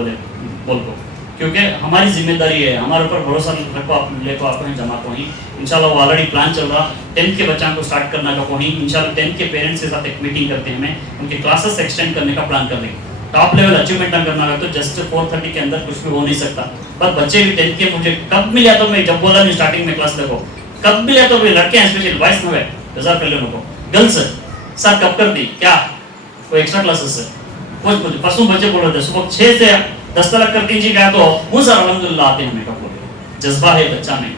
बोल को, क्योंकि हमारी जिम्मेदारी है, हमारे ऊपर भरोसा रखो, आप लेको आपको जमा को ही इंशाल्लाह। वो ऑलरेडी प्लान चल रहा 10th के बच्चों को स्टार्ट करने का को ही इंशाल्लाह। 10th के पेरेंट्स के साथ एक मीटिंग करते हैं, हमें उनके क्लासेस एक्सटेंड करने का प्लान कर देंगे। टॉप लेवल अचीवमेंट करना है तो जस्ट 430 के अंदर कुछ भी हो नहीं सकता। पर बच्चे भी 10th के मुझे कब मिला, तो मैं जब बोला नहीं स्टार्टिंग में क्लास देखो कब मिला, तो लड़के हैं स्पेशल बॉयज में हजार कर लेने को गर्ल्स सर कब कर दी क्या कोई एक्स्ट्रा क्लासेस है कुछ परसों बच्चे बोल रहे थे सुबह 6 से 10 तक कर दीजिए क्या, तो वो सर अल्हम्दुलिल्लाह आते हमें कब बोले, जज्बा है बच्चा में।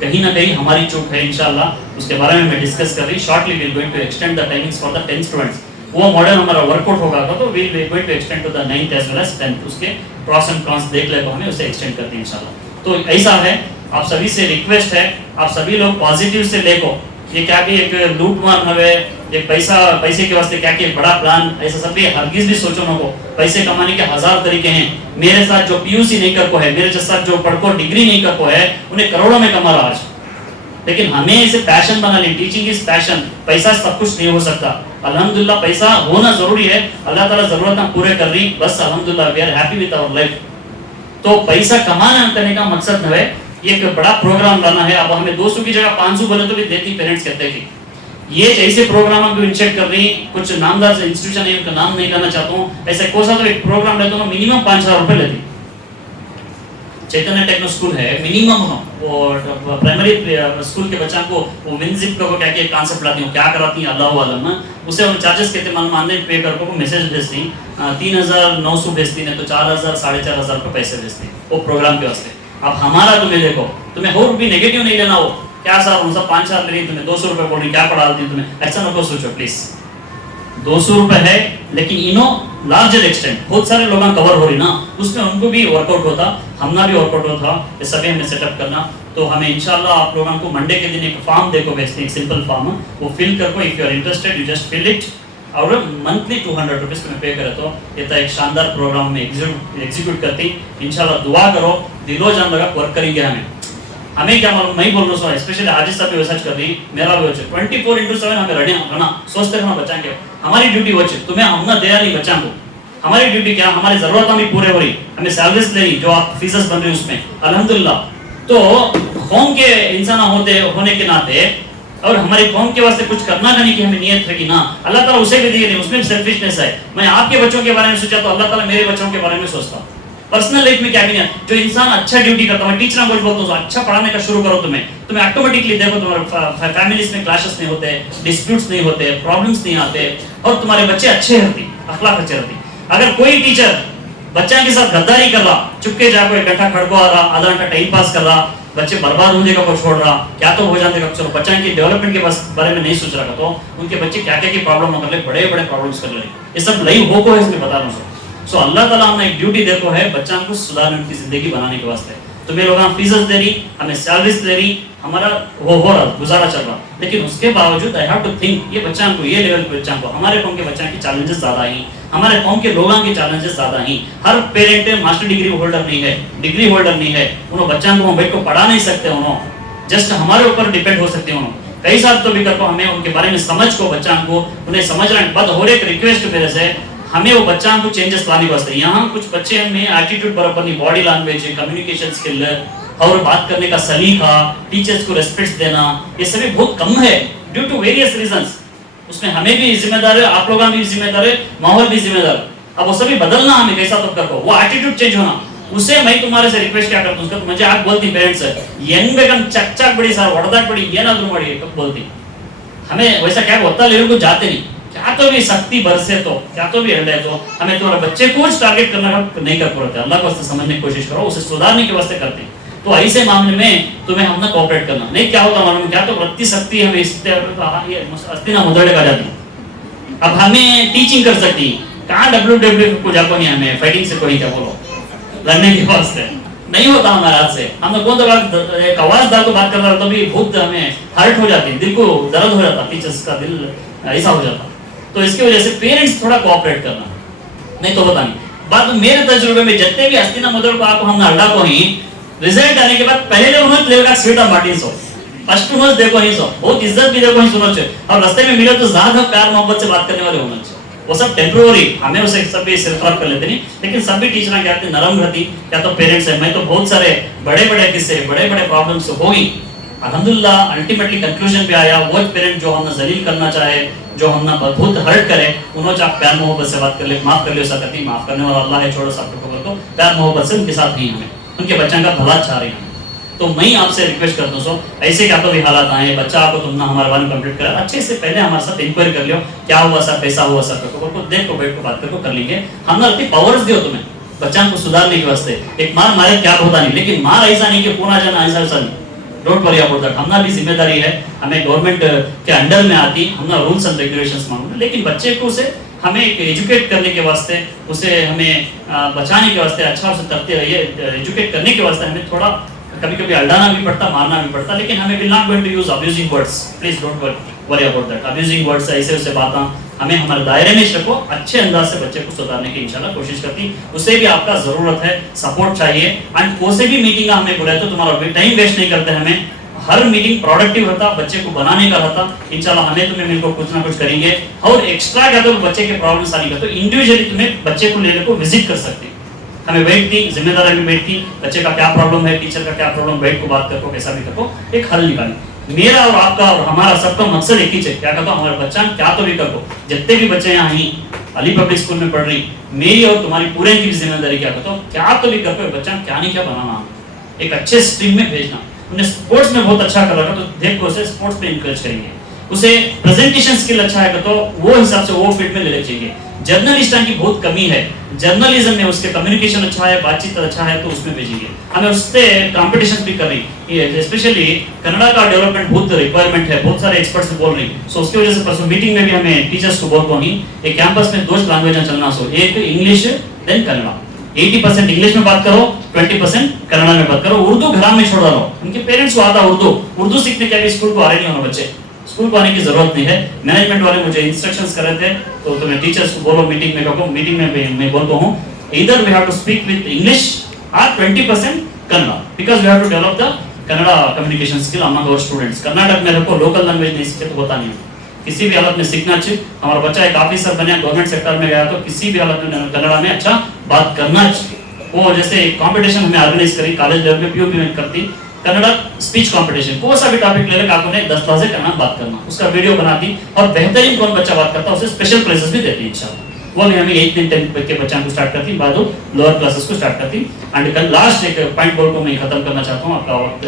कहीं ना कहीं हमारी चूक है इंशाल्लाह, उसके बारे में मैं डिस्कस कर रही। Shortly we are going to extend the timings for the 10 students. वो मॉडल हमारा वर्कआउट होगा तो we will going to extend to the 9th as well as 10th। उसके प्रॉस एंड कॉन्स देख ले तो हमें उसे एक्सटेंड करते हैं इंशाल्लाह। तो ऐसा है, आप सभी से रिक्वेस्ट है, आप सभी लोग पॉजिटिव से लेको, ये क्या भी एक लूट मार हवे, एक पैसे के वास्ते क्या कि एक बड़ा प्लान ऐसा सब भी हरगिज भी सोचो ना को। पैसे कमाने के 1000 तरीके हैं। मेरे साथ जो पीयूसी नहीं कर को है, मेरे साथ जो पढ़ को डिग्री नहीं कर को है, उन्हें करोड़ों में कमा रहा आज। लेकिन हमें इसे पैशन बना ले, टीचिंग इज पैशन। पैसा सब कुछ नहीं हो सकता। अल्हम्दुलिल्लाह पैसा होना जरूरी है, अल्लाह ताला जरूरत पूरे कर रही, बस अल्हम्दुलिल्लाह we are happy with our life. तो पैसा कमाना करने का मकसद है, ये एक बड़ा प्रोग्राम लाना है। अब हमें 200 की जगह 500 बोले तो भी देती पेरेंट्स कहते हैं कि ये ऐसे प्रोग्राम हम इनिशिएट कर रही। कुछ नामदार इंस्टीट्यूशन है, उनका नाम नहीं करना चाहता हूँ, ऐसे कोई सा तो एक प्रोग्राम लेता हूँ मिनिमम 5000 रुपए लेती। चैतन्य टेक्नो स्कूल है मिनिमम, और प्राइमरी स्कूल के बच्चों को वो विनजिप का क्या क्या कॉन्सेप्ट लाती हूँ, क्या कराती हैं अल्लाह आलम ना, उसे हम चार्जेस कहते हैं, ऑनलाइन पे कर को मैसेज भेजती 3900 भेजती, नहीं तो 4000 4500 रुपये पैसे भेजती वो प्रोग्राम के वास्ते। अब हमारा तुम्हें देखो, तुम्हें और भी नेगेटिव नहीं लेना हो, क्या सर हम सब 5000 ले रही, तुम्हें 200 रुपये बोल रही, क्या पढ़ा दी तुम्हें, ऐसा ना सोचो प्लीज। 200 रुपये है, लेकिन इनो लार्जर एक्सटेंट बहुत सारे लोग कवर हो रही ना, उसमें उनको भी वर्कआउट होता, हमना भी वर्कआउट होता, ये सभी हमें सेटअप करना। तो हमें इंशाल्लाह आप लोगों को मंडे के दिन एक फॉर्म देखो भेजते हैं, एक सिंपल फॉर्म, वो फिल करो। If you are interested you just fill it, और मंथली 200 रुपीज़ तुम्हें पे करे तो ये तो एक शानदार प्रोग्राम में एग्जीक्यूट करती। इंशाल्लाह दुआ करो, दिलो जान लगा वर्क करेंगे। हमें क्या मालूम, मैं बोल रहा हूँ स्पेशली आज सब भी रिसर्च कर रही, मेरा भी हो 24/7 हमें रहना सोचते रहना बच्चा के, हमारी ड्यूटी वो तुम्हें हमने दिया नहीं बच्चा को। हमारी ड्यूटी क्या, हमारी जरूरत हमें पूरे हो रही, हमें सैलरीज ले रही जो आप फीसस बन रही उसमें अल्हम्दुलिल्लाह। तो कौम के इंसान होने के नाते और हमारी कौम के वास्ते कुछ करना का नहीं कि हमें नियत है कि ना, अल्लाह ताला उसे भी दिए नहीं, उसमें सेल्फिशनेस है। मैं आपके बच्चों के बारे में सोचा तो अल्लाह ताला मेरे बच्चों के बारे में सोचता। पर्सनल लाइफ में क्या भी नहीं, जो इंसान अच्छा ड्यूटी करता है, टीचर को बोलता हूँ अच्छा पढ़ाने का शुरू करो, तुम्हें ऑटोमेटिकली देखो तुम्हारे फैमिलीज में क्लैशेस नहीं होते, डिस्प्यूट्स नहीं होते, प्रॉब्लम्स नहीं आते, और तुम्हारे बच्चे अच्छे रहते, अखलाक अच्छे रहती। अगर कोई टीचर बच्चा के साथ गद्दारी कर रहा, चुपके जाकर 1 घंटा खड़को आ रहा, आधा घंटा टाइम पास कर रहा, बच्चे बर्बाद होने का को छोड़ रहा, क्या तो हो जाते का, चलो बच्चा की डेवलपमेंट के बारे में नहीं सोच रहा, तो उनके बच्चे क्या क्या की प्रॉब्लम कर ले, बड़े बड़े प्रॉब्लम्स कर ले, ये सब लई हो को है, इसमें बता रहा हूँ। सो अल्लाह ताला हमने एक ड्यूटी देखो है बच्चा को सुधारने उनकी जिंदगी बनाने के वास्ते। तुम्हें लोग फीस दे रही, हमें सैलरीज दे रही, हमारा हो रहा गुजारा चल रहा, लेकिन उसके बावजूद आई हैव टू थिंक ये बच्चा को, ये लेवल के बच्चा को, हमारे कौम के बच्चा की चैलेंजेस ज्यादा ही, हमारे कौम के लोगों के चैलेंजेस ज्यादा ही। हर पेरेंट मास्टर डिग्री होल्डर नहीं है, डिग्री होल्डर नहीं है, उन्होंने बच्चा को बैठ को पढ़ा नहीं सकते, उन्होंने जस्ट हमारे ऊपर डिपेंड हो सकते हैं। कई साल तो भी कर को हमें उनके बारे में समझ को, बच्चा को उन्हें समझ रहे बद हो रही। एक रिक्वेस्ट मेरे से, हमें वो बच्चा को चेंजेस लाने वास्ते, यहाँ कुछ बच्चे में एटीट्यूड बराबर नहीं, बॉडी लैंग्वेज, कम्युनिकेशन स्किल और बात करने का सलीका, टीचर्स को रेस्पेक्ट देना, ये सभी बहुत कम है ड्यू टू वेरियस रीजंस। उसमें हमें भी जिम्मेदार है, आप लोगों भी जिम्मेदार है, माहौल भी जिम्मेदार। अब वो सभी बदलना हमें कैसा तो कर को, वो एटीट्यूड चेंज होना, उसे मैं तुम्हारे से रिक्वेस्ट क्या करता हूँ, मुझे आप बोलती पेरेंट्स है यंग बेगम चक चक बड़ी सर वड़दाट बड़ी ये ना तुम बड़ी कब बोलती हमें वैसा क्या होता लेवल को जाते नहीं, क्या तो भी शक्ति बरसे तो क्या तो भी हंडे तो हमें तुम्हारे बच्चे को टारगेट करना नहीं कर पाते, अल्लाह को वास्ते समझने की कोशिश करो, उसे सुधारने के वास्ते करते हैं। तो ऐसे मामले में तुम्हें हम ना कोऑपरेट करना नहीं, क्या होता मालूम क्या, तो वृत्ति शक्ति हमें अस्तिना मुदड़ का जाती, अब हमें टीचिंग कर सकती कहाँ WW को जाको नहीं, हमें फाइटिंग से कोई क्या बोलो लड़ने के वास्ते नहीं होता हमारे हाथ से। हम कौन तो एक आवाजदार को बात कर रहा तो भी बहुत हमें हर्ट हो जाती, दिल को दर्द हो जाता, टीचर्स का दिल ऐसा हो जाता। तो इसकी वजह से पेरेंट्स थोड़ा कोऑपरेट करना, नहीं तो पता नहीं। बात मेरे तजुर्बे में जितने भी अस्तिना मुदड़ को आपको हमने अड्डा को ही रिजल्ट आने के बाद पहले उन्होंने लेगा स्वीटा मार्टिन सो फर्स्ट उन्होंने देखो ही सो बहुत इज्जत भी देखो ही सुनो चाहिए, और रास्ते में मिले तो ज्यादा प्यार मोहब्बत से बात करने वाले होना चाहिए। वो सब टेम्पोररी, हमें उसे सब भी सिरफराब कर लेते नहीं, लेकिन सभी टीचर क्या कहते नरम रहती, क्या तो पेरेंट्स है। मैं तो बहुत सारे बड़े बड़े किस्से बड़े बड़े प्रॉब्लम्स होगी, अल्हम्दुलिल्लाह अल्टीमेटली कंक्लूजन पे आया वो पेरेंट जो हमने जलील करना चाहे, जो हमने बहुत हर्ट करे, उन्होंने आप प्यार मोहब्बत से बात कर ले, माफ कर ले सकती, माफ करने वाला अल्लाह है, छोड़ो सब को प्यार मोहब्बत से उनके साथ नहीं, हमें उनके बच्चों का भला चाह रहे हैं। तो मैं आपसे रिक्वेस्ट करता हूँ ऐसे क्या तो भी हालात आए, बच्चा आपको तुमने हमारे बारे में कंप्लीट करा, अच्छे से पहले हमारे साथ इंक्वायरी कर लियो, क्या हुआ सर, कैसा हुआ सर, को देख को बैठ को बात करके कर लेंगे। हमने अपनी पावर्स दियो तुम्हें बच्चा को सुधारने के वास्ते, एक मार मारे क्या होता नहीं, लेकिन मार ऐसा नहीं कि पूरा जाना ऐसा नहीं, डोंट वरी अबाउट दैट। हमारा भी जिम्मेदारी है, हमें गवर्नमेंट के अंडर में आती, हमारा रूल्स एंड रेगुलेशंस मांगना, लेकिन बच्चे को उसे हमें एजुकेट करने के वास्ते, उसे हमें बचाने के वास्ते, अच्छा उसे तरते एजुकेट करने के वास्ते हमें थोड़ा कभी कभी अल्डाना भी पड़ता, मारना भी पड़ता, लेकिन हमें will not going to use abusing words, please don't worry about that. Abusing words ऐसे उसे बातें हमें हमारे दायरे में रखो, अच्छे अंदाज से बच्चे को सुधारने की इंशाल्लाह कोशिश करती, उसे भी आपका जरूरत है, सपोर्ट चाहिए। एंड कोई भी मीटिंग हमें बुलाए तो तुम्हारा टाइम वेस्ट नहीं करते, हमें हर मीटिंग प्रोडक्टिव रहता, बच्चे को बनाने का रहता, इंशाल्लाह हमें तुम्हें मिलकर कुछ ना कुछ करेंगे। और एक्स्ट्रा क्या तो बच्चे के प्रॉब्लम्स आने का तो इंडिविजुअली तुम्हें बच्चे को लेने को विजिट कर सकते, हमें बैठती जिम्मेदारी में बैठती, बच्चे का क्या प्रॉब्लम है, टीचर का क्या प्रॉब्लम, बैठ को बात करो, कैसा भी करो, एक हल निकाली। मेरा और आपका और हमारा सबका मकसद एक ही है, क्या कहता हूँ हमारे बच्चा क्या तो भी करो, जितने भी बच्चे यहाँ ही अली पब्लिक स्कूल में पढ़ रही, मेरी और तुम्हारी पूरे की जिम्मेदारी क्या कहता हूँ, क्या तो भी करो, बच्चा क्या नहीं क्या बनाना, एक अच्छे स्ट्रीम में भेजना। उन्हें स्पोर्ट्स में बहुत अच्छा कर रखा तो देखो उसे स्पोर्ट्स में इंकरेज करेंगे, उसे प्रेजेंटेशन स्किल अच्छा है तो वो हिसाब से वो फील्ड में ले चाहिए। जर्नलिस्ट की बहुत कमी है, जर्नलिज्म में उसके कम्युनिकेशन अच्छा है, बातचीत अच्छा है तो उसमें भेजिए। हमें उससे कंपटीशन भी कर रही है, स्पेशली कन्नड़ा का डेवलपमेंट बहुत रिक्वायरमेंट है, बहुत सारे एक्सपर्ट्स बोल रही, सो उसकी वजह से परसों मीटिंग में भी हमें टीचर्स को बोलते ही एक कैंपस में दो लैंग्वेज चलना, सो एक इंग्लिश देन कन्नड़ा, 80% इंग्लिश में बात करो, 20% कन्नड़ा में बात करो, उर्दू घर में छोड़ दो, उनके पेरेंट्स को आता उर्दू सीखने के लिए स्कूल को आ रहे नहीं होना, बच्चे स्कूल को आने की जरूरत नहीं है। मैनेजमेंट वाले मुझे इंस्ट्रक्शंस कर रहे थे, तो तुम्हें टीचर्स को बोलो मीटिंग में कहो, मीटिंग में मैं बोलता हूँ इधर we have to speak with English और 20% Kannada, because we have to develop the Kannada communication skill among our students. Karnataka में रखो, लोकल लैंग्वेज नहीं सीखे तो होता नहीं, किसी भी हालत में सीखना चाहिए। हमारा बच्चा एक ऑफिसर बने, गवर्नमेंट सेक्टर में गया तो किसी भी हालत में कन्नड़ा में अच्छा बात करना चाहिए। वो जैसे कंपटीशन हमें ऑर्गेनाइज करी कॉलेज लेवल पे, पीओपी में करती कन्नड़ा स्पीच कंपटीशन, कोई सा भी टॉपिक ले ले आपको ने 10 से कन्नड़ा बात करना, उसका वीडियो बनाती और बेहतरीन कौन बच्चा बात करता है उसे स्पेशल प्राइजेस भी देती इंशाल्लाह। वो भी हमें 8 दिन 10 के बच्चों को स्टार्ट करती, बाद लोअर क्लासेस को स्टार्ट करती। एंड कल लास्ट एक पॉइंट बोल को मैं खत्म करना चाहता हूँ, आपका वक्त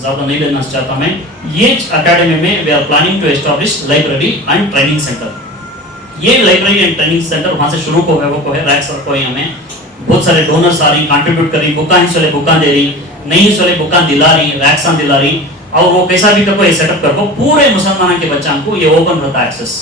ज्यादा नहीं लेना चाहता मैं। ये एकेडमी में we are planning to establish library and training centre. ये लाइब्रेरी एंड ट्रेनिंग सेंटर वहां से शुरू को है, वो को है रैक्स और कोई हमें बहुत सारे डोनर्स आ रही, कंट्रीब्यूट कर रही, बुका दे रही, नहीं सोले बुका दिला रही, रैक्सा दिला रही, और वो कैसा भी करको ये सेटअप करको पूरे मुसलमानों के बच्चों को ये ओपन रहता है एक्सेस।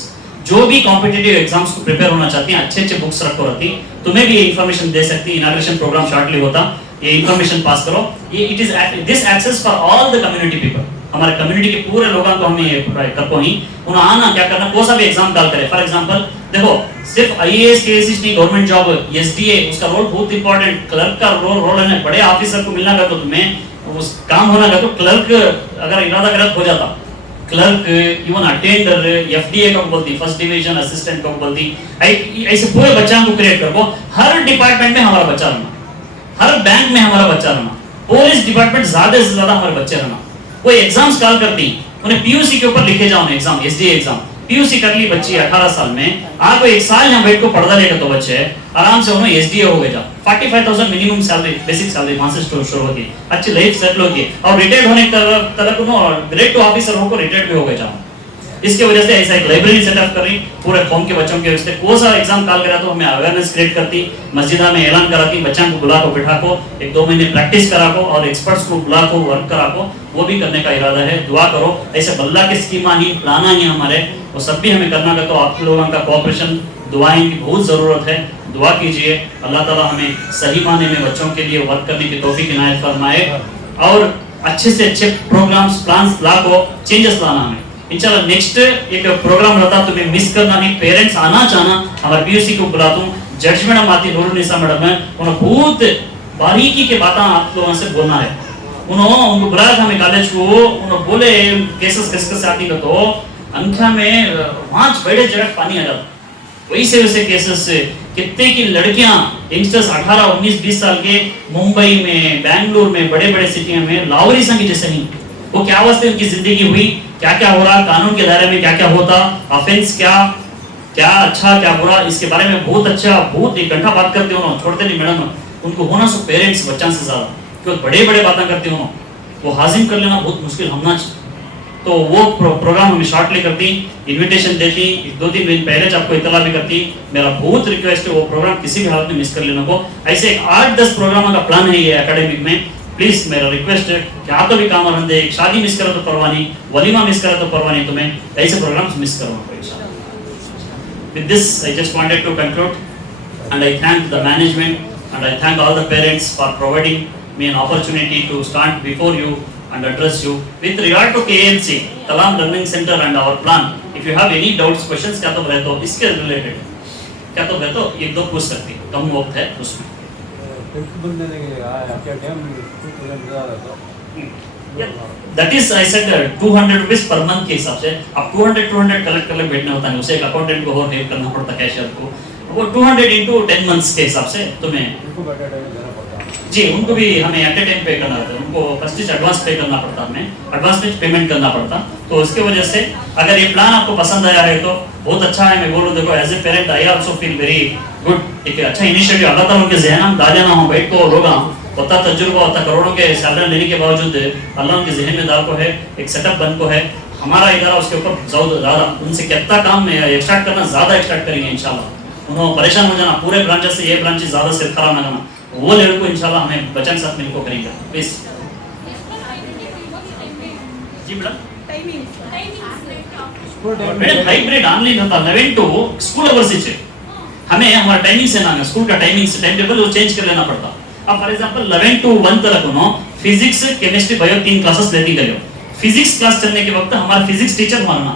जो भी कॉम्पिटिटिव एग्जाम्स को प्रिपेयर होना चाहती हैं, अच्छे अच्छे बुक्स रखो रहती, तुम्हें भी ये इन्फॉर्मेशन दे सकती। इनॉग्रेशन प्रोग्राम शॉर्टली होता, ये इन्फॉर्मेशन पास करो, ये it is this access for all the community people, हमारे कम्युनिटी के पूरे लोगों को हमें ये करको ही उन्हें आना क्या करना, कोई सा भी एग्जाम कॉल करे। फॉर एग्जांपल देखो, सिर्फ आईएएस केएसएस नहीं, गवर्नमेंट जॉब, एसडीए उसका रोल बहुत इंपॉर्टेंट, क्लर्क का रोल है, बड़े ऑफिसर को मिलना का तो तुम्हें उस काम होना का तो क्लर्क अगर इरादा गलत हो जाता, क्लर्क इवन अटेंडर एफडीए का बोलती, फर्स्ट डिवीजन असिस्टेंट का बोलती, ऐसे पूरे बच्चों को क्रिएट करो। हर डिपार्टमेंट में हमारा बच्चा रहना, हर बैंक में हमारा बच्चा रहना, पुलिस डिपार्टमेंट ज्यादा से ज्यादा हमारे बच्चे रहना। कोई एग्जाम्स कॉल करती, उन्हें पीयूसी के ऊपर लिखे जाओ एग्जाम, एसडीए एग्जाम, पीयूसी कर ली बच्ची 18 साल में, आपको एक साल यहाँ बैठ को पढ़ा लेगा तो बच्चे आराम से उन्हें एसडीए हो गया, 45,000 मिनिमम सैलरी, बेसिक सैलरी वहां से शुरू होती है, अच्छी लाइफ सेटल होती है, और रिटायर्ड होने तक ग्रेड टू ऑफिसर होकर रिटायर्ड भी हो गया। इसके वजह से ऐसा एक लाइब्रेरी सेटअप कर रही पूरे कौम के बच्चों के वास्ते कोई सा एग्जाम काल करा तो हमें अवेयरनेस क्रिएट करती मस्जिदा में ऐलान कराती बच्चों को बुला को बिठा को 1-2 महीने प्रैक्टिस करा को और एक्सपर्ट्स को बुला को वर्क करा को वो भी करने का इरादा है। दुआ करो ऐसे बल्ला के स्कीमा ही प्लाना ही हमारे वो सब भी हमें करना का तो आप लोगों का कोऑपरेशन दुआएं की बहुत ज़रूरत है। दुआ कीजिए अल्लाह ताला हमें सही माने में बच्चों के लिए वर्क करने की तौफीक इनायत फरमाए और अच्छे से अच्छे प्रोग्राम्स प्लान्स ला को चेंजेस लाना हमें इंशाल्लाह। नेक्स्ट एक प्रोग्राम रहता तो मैं मिस करना नहीं पेरेंट्स आना चाहना हमारे पीयूसी को बुलाता हूँ जज मैडम आती नूरुन्निसा मैडम है उन्होंने बहुत बारीकी के बातें आप लोगों से बोलना है। उन्होंने उनको बुलाया था हमें कॉलेज को उन्होंने बोले केसेस किसके से आती तो अंखा में 5 बड़े जगह पानी आ जाता वैसे केसेस से कितने की लड़कियां यंगस्टर्स 18, 19, 20 साल के मुंबई में बेंगलुरु में बड़े बड़े सिटियों में लाहौरी संग जैसे नहीं वो क्या अवस्था उनकी जिंदगी हुई क्या क्या हो रहा कानून के दायरे में क्या क्या होता ऑफेंस क्या क्या अच्छा क्या बुरा इसके बारे में बहुत अच्छा बहुत 1 घंटा बात करते हो छोड़ते नहीं मैडम उनको होना सो पेरेंट्स बच्चा से ज्यादा क्योंकि बड़े बड़े बातें करते हो वो हाजिम कर लेना बहुत मुश्किल हमना तो वो प्रोग्राम हमें शॉर्टली करती इनविटेशन देती 2-3 दिन पहले आपको इतला भी करती मेरा बहुत रिक्वेस्ट है वो प्रोग्राम किसी भी हालत में मिस कर लेने को ऐसे 8-10 प्रोग्राम का प्लान है ये एकेडमिक में प्लीज मेरा रिक्वेस्ट है क्या तो भी काम रंदे एक शादी मिस करो तो परवाह नहीं वलीमा मिस करो तो परवाह नहीं तुम्हें ऐसे प्रोग्राम्स मिस करो इंशाल्लाह। With this I just wanted to conclude and I thank the management and I thank all the parents for providing me an opportunity to stand before you and address you with regard to KLC Kalam Learning Center and our plan. If you have any doubts questions क्या तो रहे तो इसके related क्या तो रहे तो 1-2 पूछ सकती कम वक्त है उसमें। That is I said 200 rupees per month के हिसाब से अब 200 कलेक्ट कर ले बैठना होता है उसे एक अकाउंटेंट को और हेल्प करना पड़ता है कैशियर को वो 200 into 10 months के हिसाब से तुम्हें जी उनको भी हमें एट ए टाइम पे करना होता है उनको फर्स्ट एडवांस पे करना पड़ता हमें एडवांस में पेमेंट करना पड़ता तो उसके वजह से अगर ये प्लान आपको पसंद आया है तो बहुत अच्छा है। मैं बोलूँ देखो as a parent I also feel very good एक अच्छा इनिशिएटिव अल्लाह ताला उनके ज़हन में डाले ना हो बैठ को लोग होता तजुर्बा होता करोड़ों के सैलरी लेने के बावजूद अल्लाह उनके जहन में डाल को है एक सेटअप बन को है हमारा इदारा उसके ऊपर ज़्यादा उनसे कितना काम एक्सट्रैक्ट करना ज़्यादा एक्सट्रैक्ट करेंगे इंशाल्लाह। उन्होंने परेशान हो जाना पूरे ब्रांचेस से ये ब्रांचेस ज़्यादा सिर खराब ना करना वो लेवल को इंशाल्लाह हमें बच्चों के साथ मिलकर करेंगे प्लीज। जी मैडम हाइब्रिड ऑनलाइन होता 11 to स्कूल अवर्स से हमें हमारा टाइमिंग से ना स्कूल का टाइमिंग से टाइम टेबल वो चेंज कर लेना पड़ता। अब फॉर एग्जांपल 11 to 1 तक no physics chemistry bio 3 classes लेती करो फिजिक्स क्लास चलने के वक्त हमारा फिजिक्स टीचर होना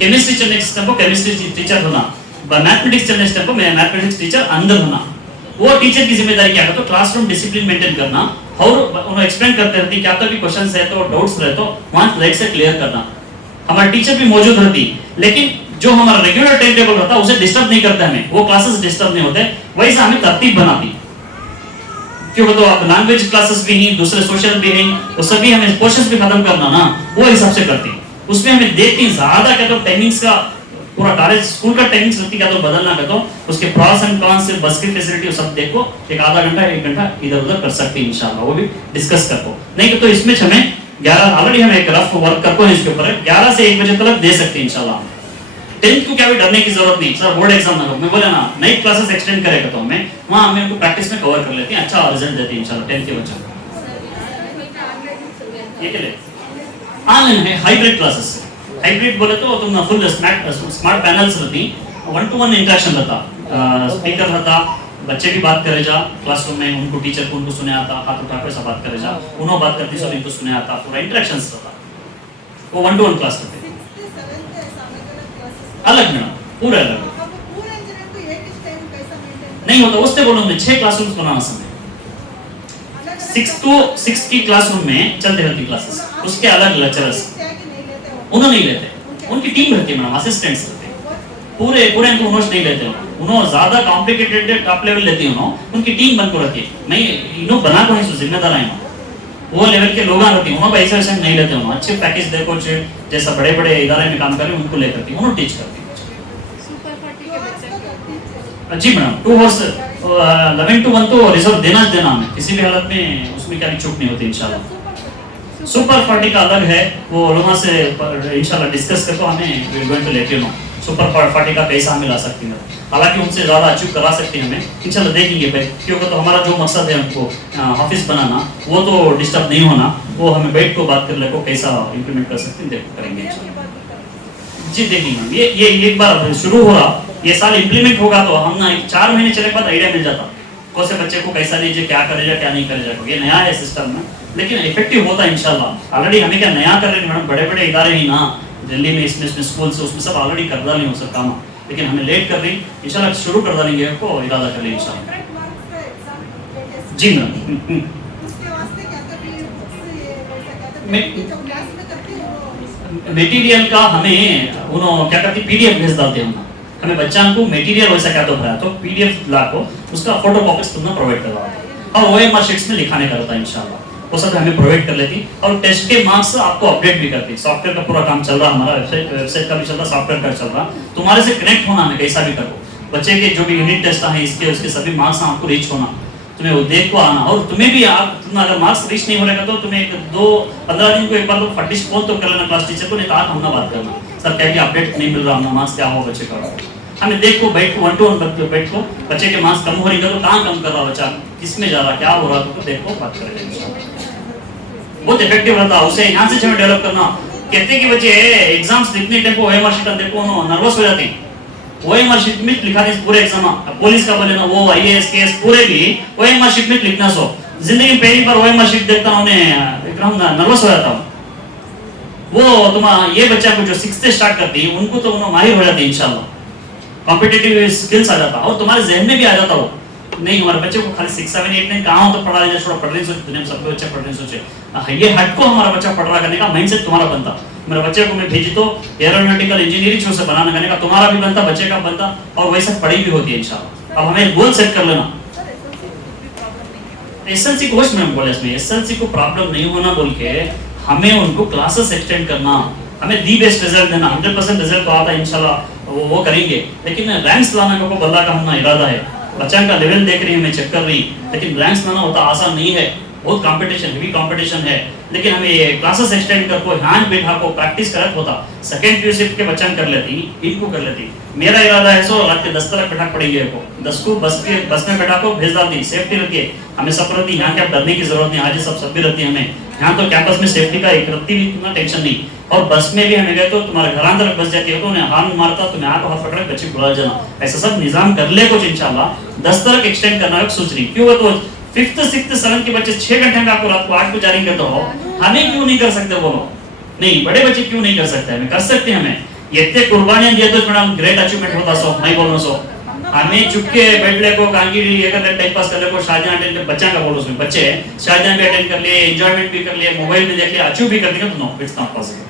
केमिस्ट्री चलने के टाइम को केमिस्ट्री टीचर होना मैथमेटिक्स चलने के टाइम को मैथमेटिक्स टीचर अंदर होना वो टीचर की जिम्मेदारी क्या है तो क्लासरूम डिसिप्लिन मेंटेन करना और उन्हें एक्सप्लेन करते रहती क्या तो भी क्वेश्चंस है तो डाउट्स रहे तो वहां लाइट से क्लियर करना हमारा टीचर भी मौजूद रहती लेकिन जो हमारा रेगुलर टाइम टेबल रहता उसे डिस्टर्ब नहीं करते हमें वो क्लासेस डिस्टर्ब नहीं होते वैसे हमें तरतीब बनाती क्योंकि तो आप लैंग्वेज क्लासेस भी हैं दूसरे सोशल भी हैं वो सभी हमें क्वेश्चंस भी खत्म करना ना वो हिसाब से करती उसमें हमें देखती ज्यादा क्या तो टाइमिंग्स का पूरा कॉलेज स्कूल का टाइमिंग्स रहती क्या तो बदलना का तो उसके प्रॉस एंड कॉन्स से बस की फैसिलिटी सब देखो एक आधा घंटा 1 घंटा इधर उधर कर सकते हैं इंशाल्लाह वो भी डिस्कस कर को नहीं तो इसमें हमें 11 ऑलरेडी हम एक रफ वर्क करते हैं इसके ऊपर 11 से 1 बजे तक दे सकते हैं इंशाल्लाह। 10th को क्या भी डरने की जरूरत नहीं सर बोर्ड एग्जाम ना मैं बोला ना नाइट क्लासेस एक्सटेंड करेगा तो हमें वहां हमें उनको प्रैक्टिस में कवर कर लेते हैं अच्छा रिजल्ट देते हैं इंशाल्लाह 10th के बच्चों ये के लिए ऑनलाइन है हाइब्रिड क्लासेस हाइब्रिड बोले तो तुम फुल स्मार्ट पैनल्स रहती 1-to-1 इंटरेक्शन रहता स्पीकर रहता बच्चे भी बात करे जा क्लासरूम में उनको टीचर को उनको सुने आता हाथ उठा के सब बात करे जा उन्होंने बात करती सब इनको सुने आता पूरा इंटरेक्शंस रहता वो 1-to-1 क्लास रहती अलग मैडम पूरा अलग नहीं होता उससे बोलो मैं 6 क्लासरूम्स बनाना समय 6 to 6 की क्लासरूम में चलते रहती क्लासेस उसके अलग लेक्चरर्स उन्होंने नहीं लेते उनकी टीम रहती है मैडम असिस्टेंट्स रहते पूरे तो उन्होंने नहीं लेते उन्होंने ज्यादा कॉम्प्लिकेटेड टॉप लेवल लेती उन्होंने उनकी टीम बनकर रहती है मैं इन्हों बना को नहीं जिम्मेदार है वो लेवल के लोग रहती उन्होंने पैसे वैसे नहीं लेते उन्होंने अच्छे पैकेज देखो जैसा बड़े बड़े इदारे में काम कर रहे उनको लेकर उन्होंने टीच करती जी मैडम 2 hours 11 to 1 तो रिजर्व देना हमें किसी भी हालत में उसमें क्या भी चूक नहीं होती इंशाल्लाह। सुपर फार्टिका अलग है, वो उलमा से इंशाल्लाह डिस्कस करके हमें we going to let you know super फार्टिका कैसा हमें ला सकती है। हालांकि उनसे ज़्यादा अचीव करा सकते हैं हमें, इंशाल्लाह देखेंगे भाई, क्योंकि तो हमारा जो मकसद है उनको ऑफिस बनाना, वो तो डिस्टर्ब नहीं होना, वो हमें बैठ को बात कर ले को कैसा इम्प्लीमेंट कर सकते हैं देखो करेंगे इंशाल्लाह। जी देखिए मैम, ये एक बार शुरू हो रहा, ये साल इम्प्लीमेंट होगा तो हम ना 4 महीने चले बाद आइडिया मिल जाता कौन से बच्चे को कैसा लीजिए, क्या करेगा क्या नहीं करेगा। ये नया है सिस्टम में, लेकिन इफेक्टिव होता है इंशाल्लाह। ऑलरेडी हमें क्या नया कर रहे हैं मैडम, बड़े बड़े इदारे ही ना दिल्ली में इसमें स्कूल से उसमें सब ऑलरेडी कर डालेंगे वो सब काम, लेकिन हमें लेट कर रही, इंशाल्लाह शुरू कर डालेंगे को इरादा कर लेंगे इंशाल्लाह। जी मैम मटेरियल का हमें उन्होंने क्या करती पीडीएफ भेज डालते हैं हमें बच्चा को मटेरियल वैसा क्या तो भरा तो पीडीएफ ला को उसका फोटो कॉपीज तुमने प्रोवाइड करवा और ओएमआर शीट्स में लिखाने का रहता है इंशाल्लाह, वो सब हमें प्रोवाइड कर लेती और टेस्ट के मार्क्स आपको अपडेट भी करती। सॉफ्टवेयर का पूरा काम चल रहा, हमारा वेबसाइट का भी चल रहा, सॉफ्टवेयर का चल रहा, तुम्हारे से कनेक्ट होना हमें कैसा भी करो, बच्चे के जो भी यूनिट टेस्ट है इसके उसके सभी मार्क्स आपको रीच होना, तुम्हें वो देख को आना, और तुम्हें भी आप तुम्हें अगर मार्क्स रीच नहीं हो रहेगा तो तुम्हें 2-15 दिन को एक बार तो फटिश फोन तो कर लेना क्लास टीचर को, नहीं तो आप हमना बात करना सर क्या कि अपडेट नहीं मिल रहा, हमना मार्क्स क्या हो बच्चे का, हमें देख को बैठ को 1-to-1 बैठ को बच्चे के मार्क्स कम हो रही है तो कहाँ कम कर रहा बच्चा, किसमें जा रहा, क्या हो रहा, तो देख को बात करेंगे, बहुत इफेक्टिव रहता है। उसे यहाँ से हमें डेवलप करना, कहते कि बच्चे एग्जाम्स लिखने टाइम को ओएमआर शीट देखो नर्वस हो जाते हैं, ओएमआर शीट में लिखा दे पूरे एग्जाम, पुलिस का बोले ना वो आईएएस केस पूरे भी ओएमआर शीट में लिखना, सो जिंदगी में पहली बार ओएमआर शीट देखता हूं उन्हें एकदम नर्वस हो जाता हूं। वो तुम्हारा ये बच्चा को जो 6th से स्टार्ट करती है उनको तो उन्हें माहिर हो जाते हैं इंशाल्लाह, कॉम्पिटिटिव स्किल्स आ जाता और तुम्हारे जहन में भी आ जाता हो, नहीं हमारे बच्चे को खाली 6, 7, 8, 9 कहाँ तो पढ़ा रहे, थोड़ा पढ़ रहे सोचे दुनिया में सब बच्चे पढ़ रहे सोचे ये हट को हमारा बच्चा पढ़ रहा करने का माइंडसेट तुम्हारा बनता, मेरे बच्चे को मैं भेजी तो एरोनॉटिकल इंजीनियरिंग से बनाने करने का तुम्हारा भी बनता, बच्चे का बनता, और वैसा पढ़ाई भी होती है इंशाल्लाह। अब हमें गोल सेट कर लेना, एसएलसी कोर्स में हम बोले इसमें एसएलसी को प्रॉब्लम नहीं होना बोल के हमें उनको क्लासेस एक्सटेंड करना, हमें दी बेस्ट रिजल्ट देना, 100% रिजल्ट तो आता है इंशाल्लाह वो करेंगे, लेकिन रैंक्स लाने का बल्ला का हमारा इरादा है, बच्चा का लेवल देख रही है मैं चेक कर रही, लेकिन रैंक्स लाना होता आसान नहीं है, बहुत कंपटीशन हेवी कंपटीशन है, लेकिन हमें ये क्लासेस एक्सटेंड कर को ध्यान बैठा को प्रैक्टिस करत होता, सेकंड पीयू शिफ्ट के बच्चा कर लेती, इनको कर लेती, मेरा इरादा है सो रात के 10 तक बैठा पड़ेंगे को 10 को बस में बैठा को भेज डालती, सेफ्टी रखिए, हमें सब रहती, यहाँ क्या डरने की जरूरत नहीं, आज सब भी रहती है हमें, यहाँ तो कैंपस में सेफ्टी का एक रत्ती भी इतना टेंशन नहीं, और बस में भी हमें गए तो तुम्हारे घर अंदर बस जाती है तो उन्हें हाथ मारता तुम्हें आके हाथ पकड़ बच्चे बुला जाना, ऐसा सब निजाम कर ले कुछ इंशाल्लाह 10 तक एक्सटेंड करना है सोच रही, क्यों तो 5th 6th 7th के बच्चे 6 घंटे में आपको रात को 8 को जारी करते हो, हमें क्यों नहीं कर सकते बोलो, नहीं बड़े बच्चे क्यों नहीं कर सकते, हमें कर सकते हैं, हमें इतने कुर्बानियां दिए तो मैडम ग्रेट अचीवमेंट होता सो नहीं बोलना सो, हमें चुपके बैठ ले को कांगी ये कर ले टाइम पास कर ले को शादियां अटेंड कर बच्चा का बोलो उसमें बच्चे शादियां भी अटेंड कर लिए, एंजॉयमेंट भी कर लिए, मोबाइल भी देख लिया, अचीव भी कर दिया तो no it's not possible.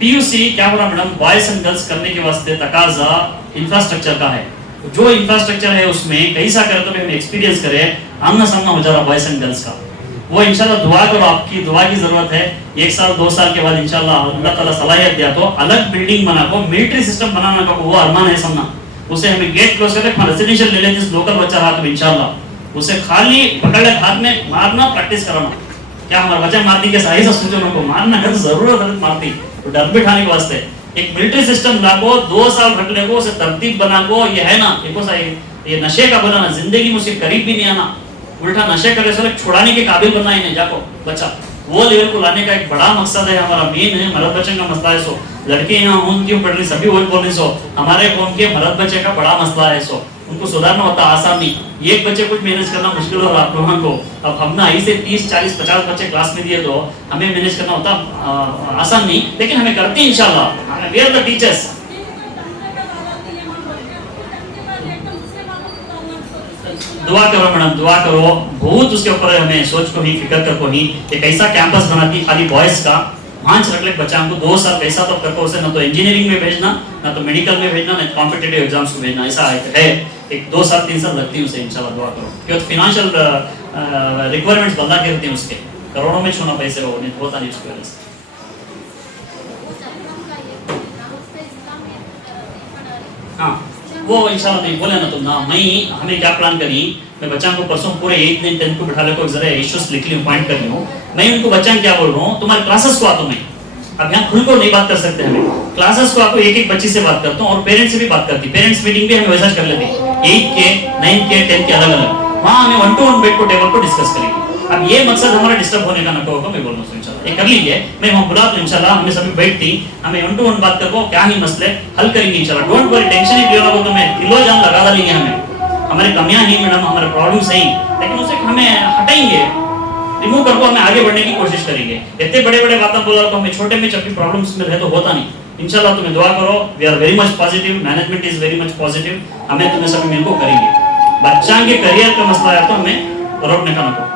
PUC क्या बोला मैडम, बॉयज एंड गर्ल्स करने के वास्ते तकाजा इंफ्रास्ट्रक्चर का है, जो इंफ्रास्ट्रक्चर है उसमें कैसा करे तो हम एक्सपीरियंस करें, आमना सामना हो जा रहा बॉयज एंड गर्ल्स का, वो इंशाल्लाह दुआ करो, आपकी दुआ की जरूरत है, 1 साल 2 साल के बाद इंशाल्लाह अल्लाह ताला सलाहियत दिया तो अलग बिल्डिंग बना को मिलिट्री सिस्टम बनाना का वो अरमान है समना, उसे हमें गेट क्लोज करके रेजिडेंशियल ले लेते लोकल बच्चा हाथ में इंशाल्लाह उसे खाली पकड़ ले हाथ में मारना प्रैक्टिस कराना, क्या हमारा बच्चा मारती के सही से सोचो उनको मारना है तो जरूरत है मारती तो डर बिठाने के वास्ते एक मिलिट्री सिस्टम लागो 2 साल रख ले को उसे तरतीब बना को, ये है ना देखो सही ये नशे का बनाना, जिंदगी में उसे करीब भी नहीं आना, उल्टा नशे करे सो छुड़ाने के काबिल बनना ही नहीं जाको बच्चा, वो लेवल को लाने का एक बड़ा मकसद है हमारा, मेन है मर्द बच्चे का मसला है, सो लड़के यहाँ होम क्यों पढ़ रही सभी वही बोल रही, सो हमारे कौम के मर्द बच्चे का बड़ा मसला है, सो उनको सुधारना होता आसान नहीं, एक बच्चे कुछ मैनेज करना मुश्किल हो रहा आप लोगों को, अब हमने ऐसे 30 40 50 बच्चे क्लास में दिए तो हमें मैनेज करना होता आसान नहीं, लेकिन हमें करते हैं इंशाल्लाह, वी आर द टीचर्स। दुआ करो मैडम, दुआ करो बहुत उसके ऊपर हमें सोच को ही फिक्र कर को ही एक ऐसा कैंपस बनाती खाली बॉयज का, पांच रख ले बच्चा को 2 साल पैसा तो करको उसे ना तो इंजीनियरिंग में भेजना, ना तो मेडिकल में भेजना, ना कॉम्पिटिटिव एग्जाम्स को भेजना, ऐसा है एक 2 साल 3 साल लगती है उसे इंशाल्लाह दुआ करो, क्योंकि फाइनेंशियल रिक्वायरमेंट्स बंदा करते हैं उसके करोड़ों में छूना पैसे हो नहीं होता नहीं उसकी वजह से। हाँ वो इंशाल्लाह नहीं बोले ना तुम ना मैं हमें क्या प्लान करी मैं बच्चा को परसों पूरे 1 दिन 10 को बिठा ले को जरा इश्यूज लिख ली पॉइंट कर लूँ मैं उनको बच्चा क्या बोल रहा हूँ तुम्हारे क्लासेस को आता मैं अब यहाँ खुल को नहीं बात कर सकते हमें क्लासेस को आपको एक एक बच्ची से बात करता हूँ और पेरेंट्स से भी बात करती पेरेंट्स मीटिंग भी हमें वैसा कर लेते 8 के 9 के 10 के अलग अलग वहाँ हमें 1 to 1 बैठ को टेबल को डिस्कस करेंगे अब ये मकसद हमारा डिस्टर्ब होने का ना होगा मैं बोल रहा हूँ इंशाल्लाह ये कर लीजिए मैं वहाँ बुला दूँ इंशाल्लाह हमें सभी बैठती हमें 1 to 1 बात करके क्या ही मसले हल करेंगे इंशाल्लाह don't worry tension he clear होगा तो मैं किलो जान लगा डालेंगे हमें हमारे कमियां ही मैडम हमारे प्रॉब्लम सही लेकिन उसे हमें हटाएंगे रिमूव करके हमें आगे बढ़ने की कोशिश करेंगे इतने बड़े बड़े बातें बोला तो हमें छोटे में जब भी प्रॉब्लम्स में रहे तो होता नहीं इंशाल्लाह तुम्हें दुआ करो we are very much positive management is very much positive हमें तुम्हें सभी मिलकर करेंगे बच्चा के करियर का मसला है तो हमें रोकने का ना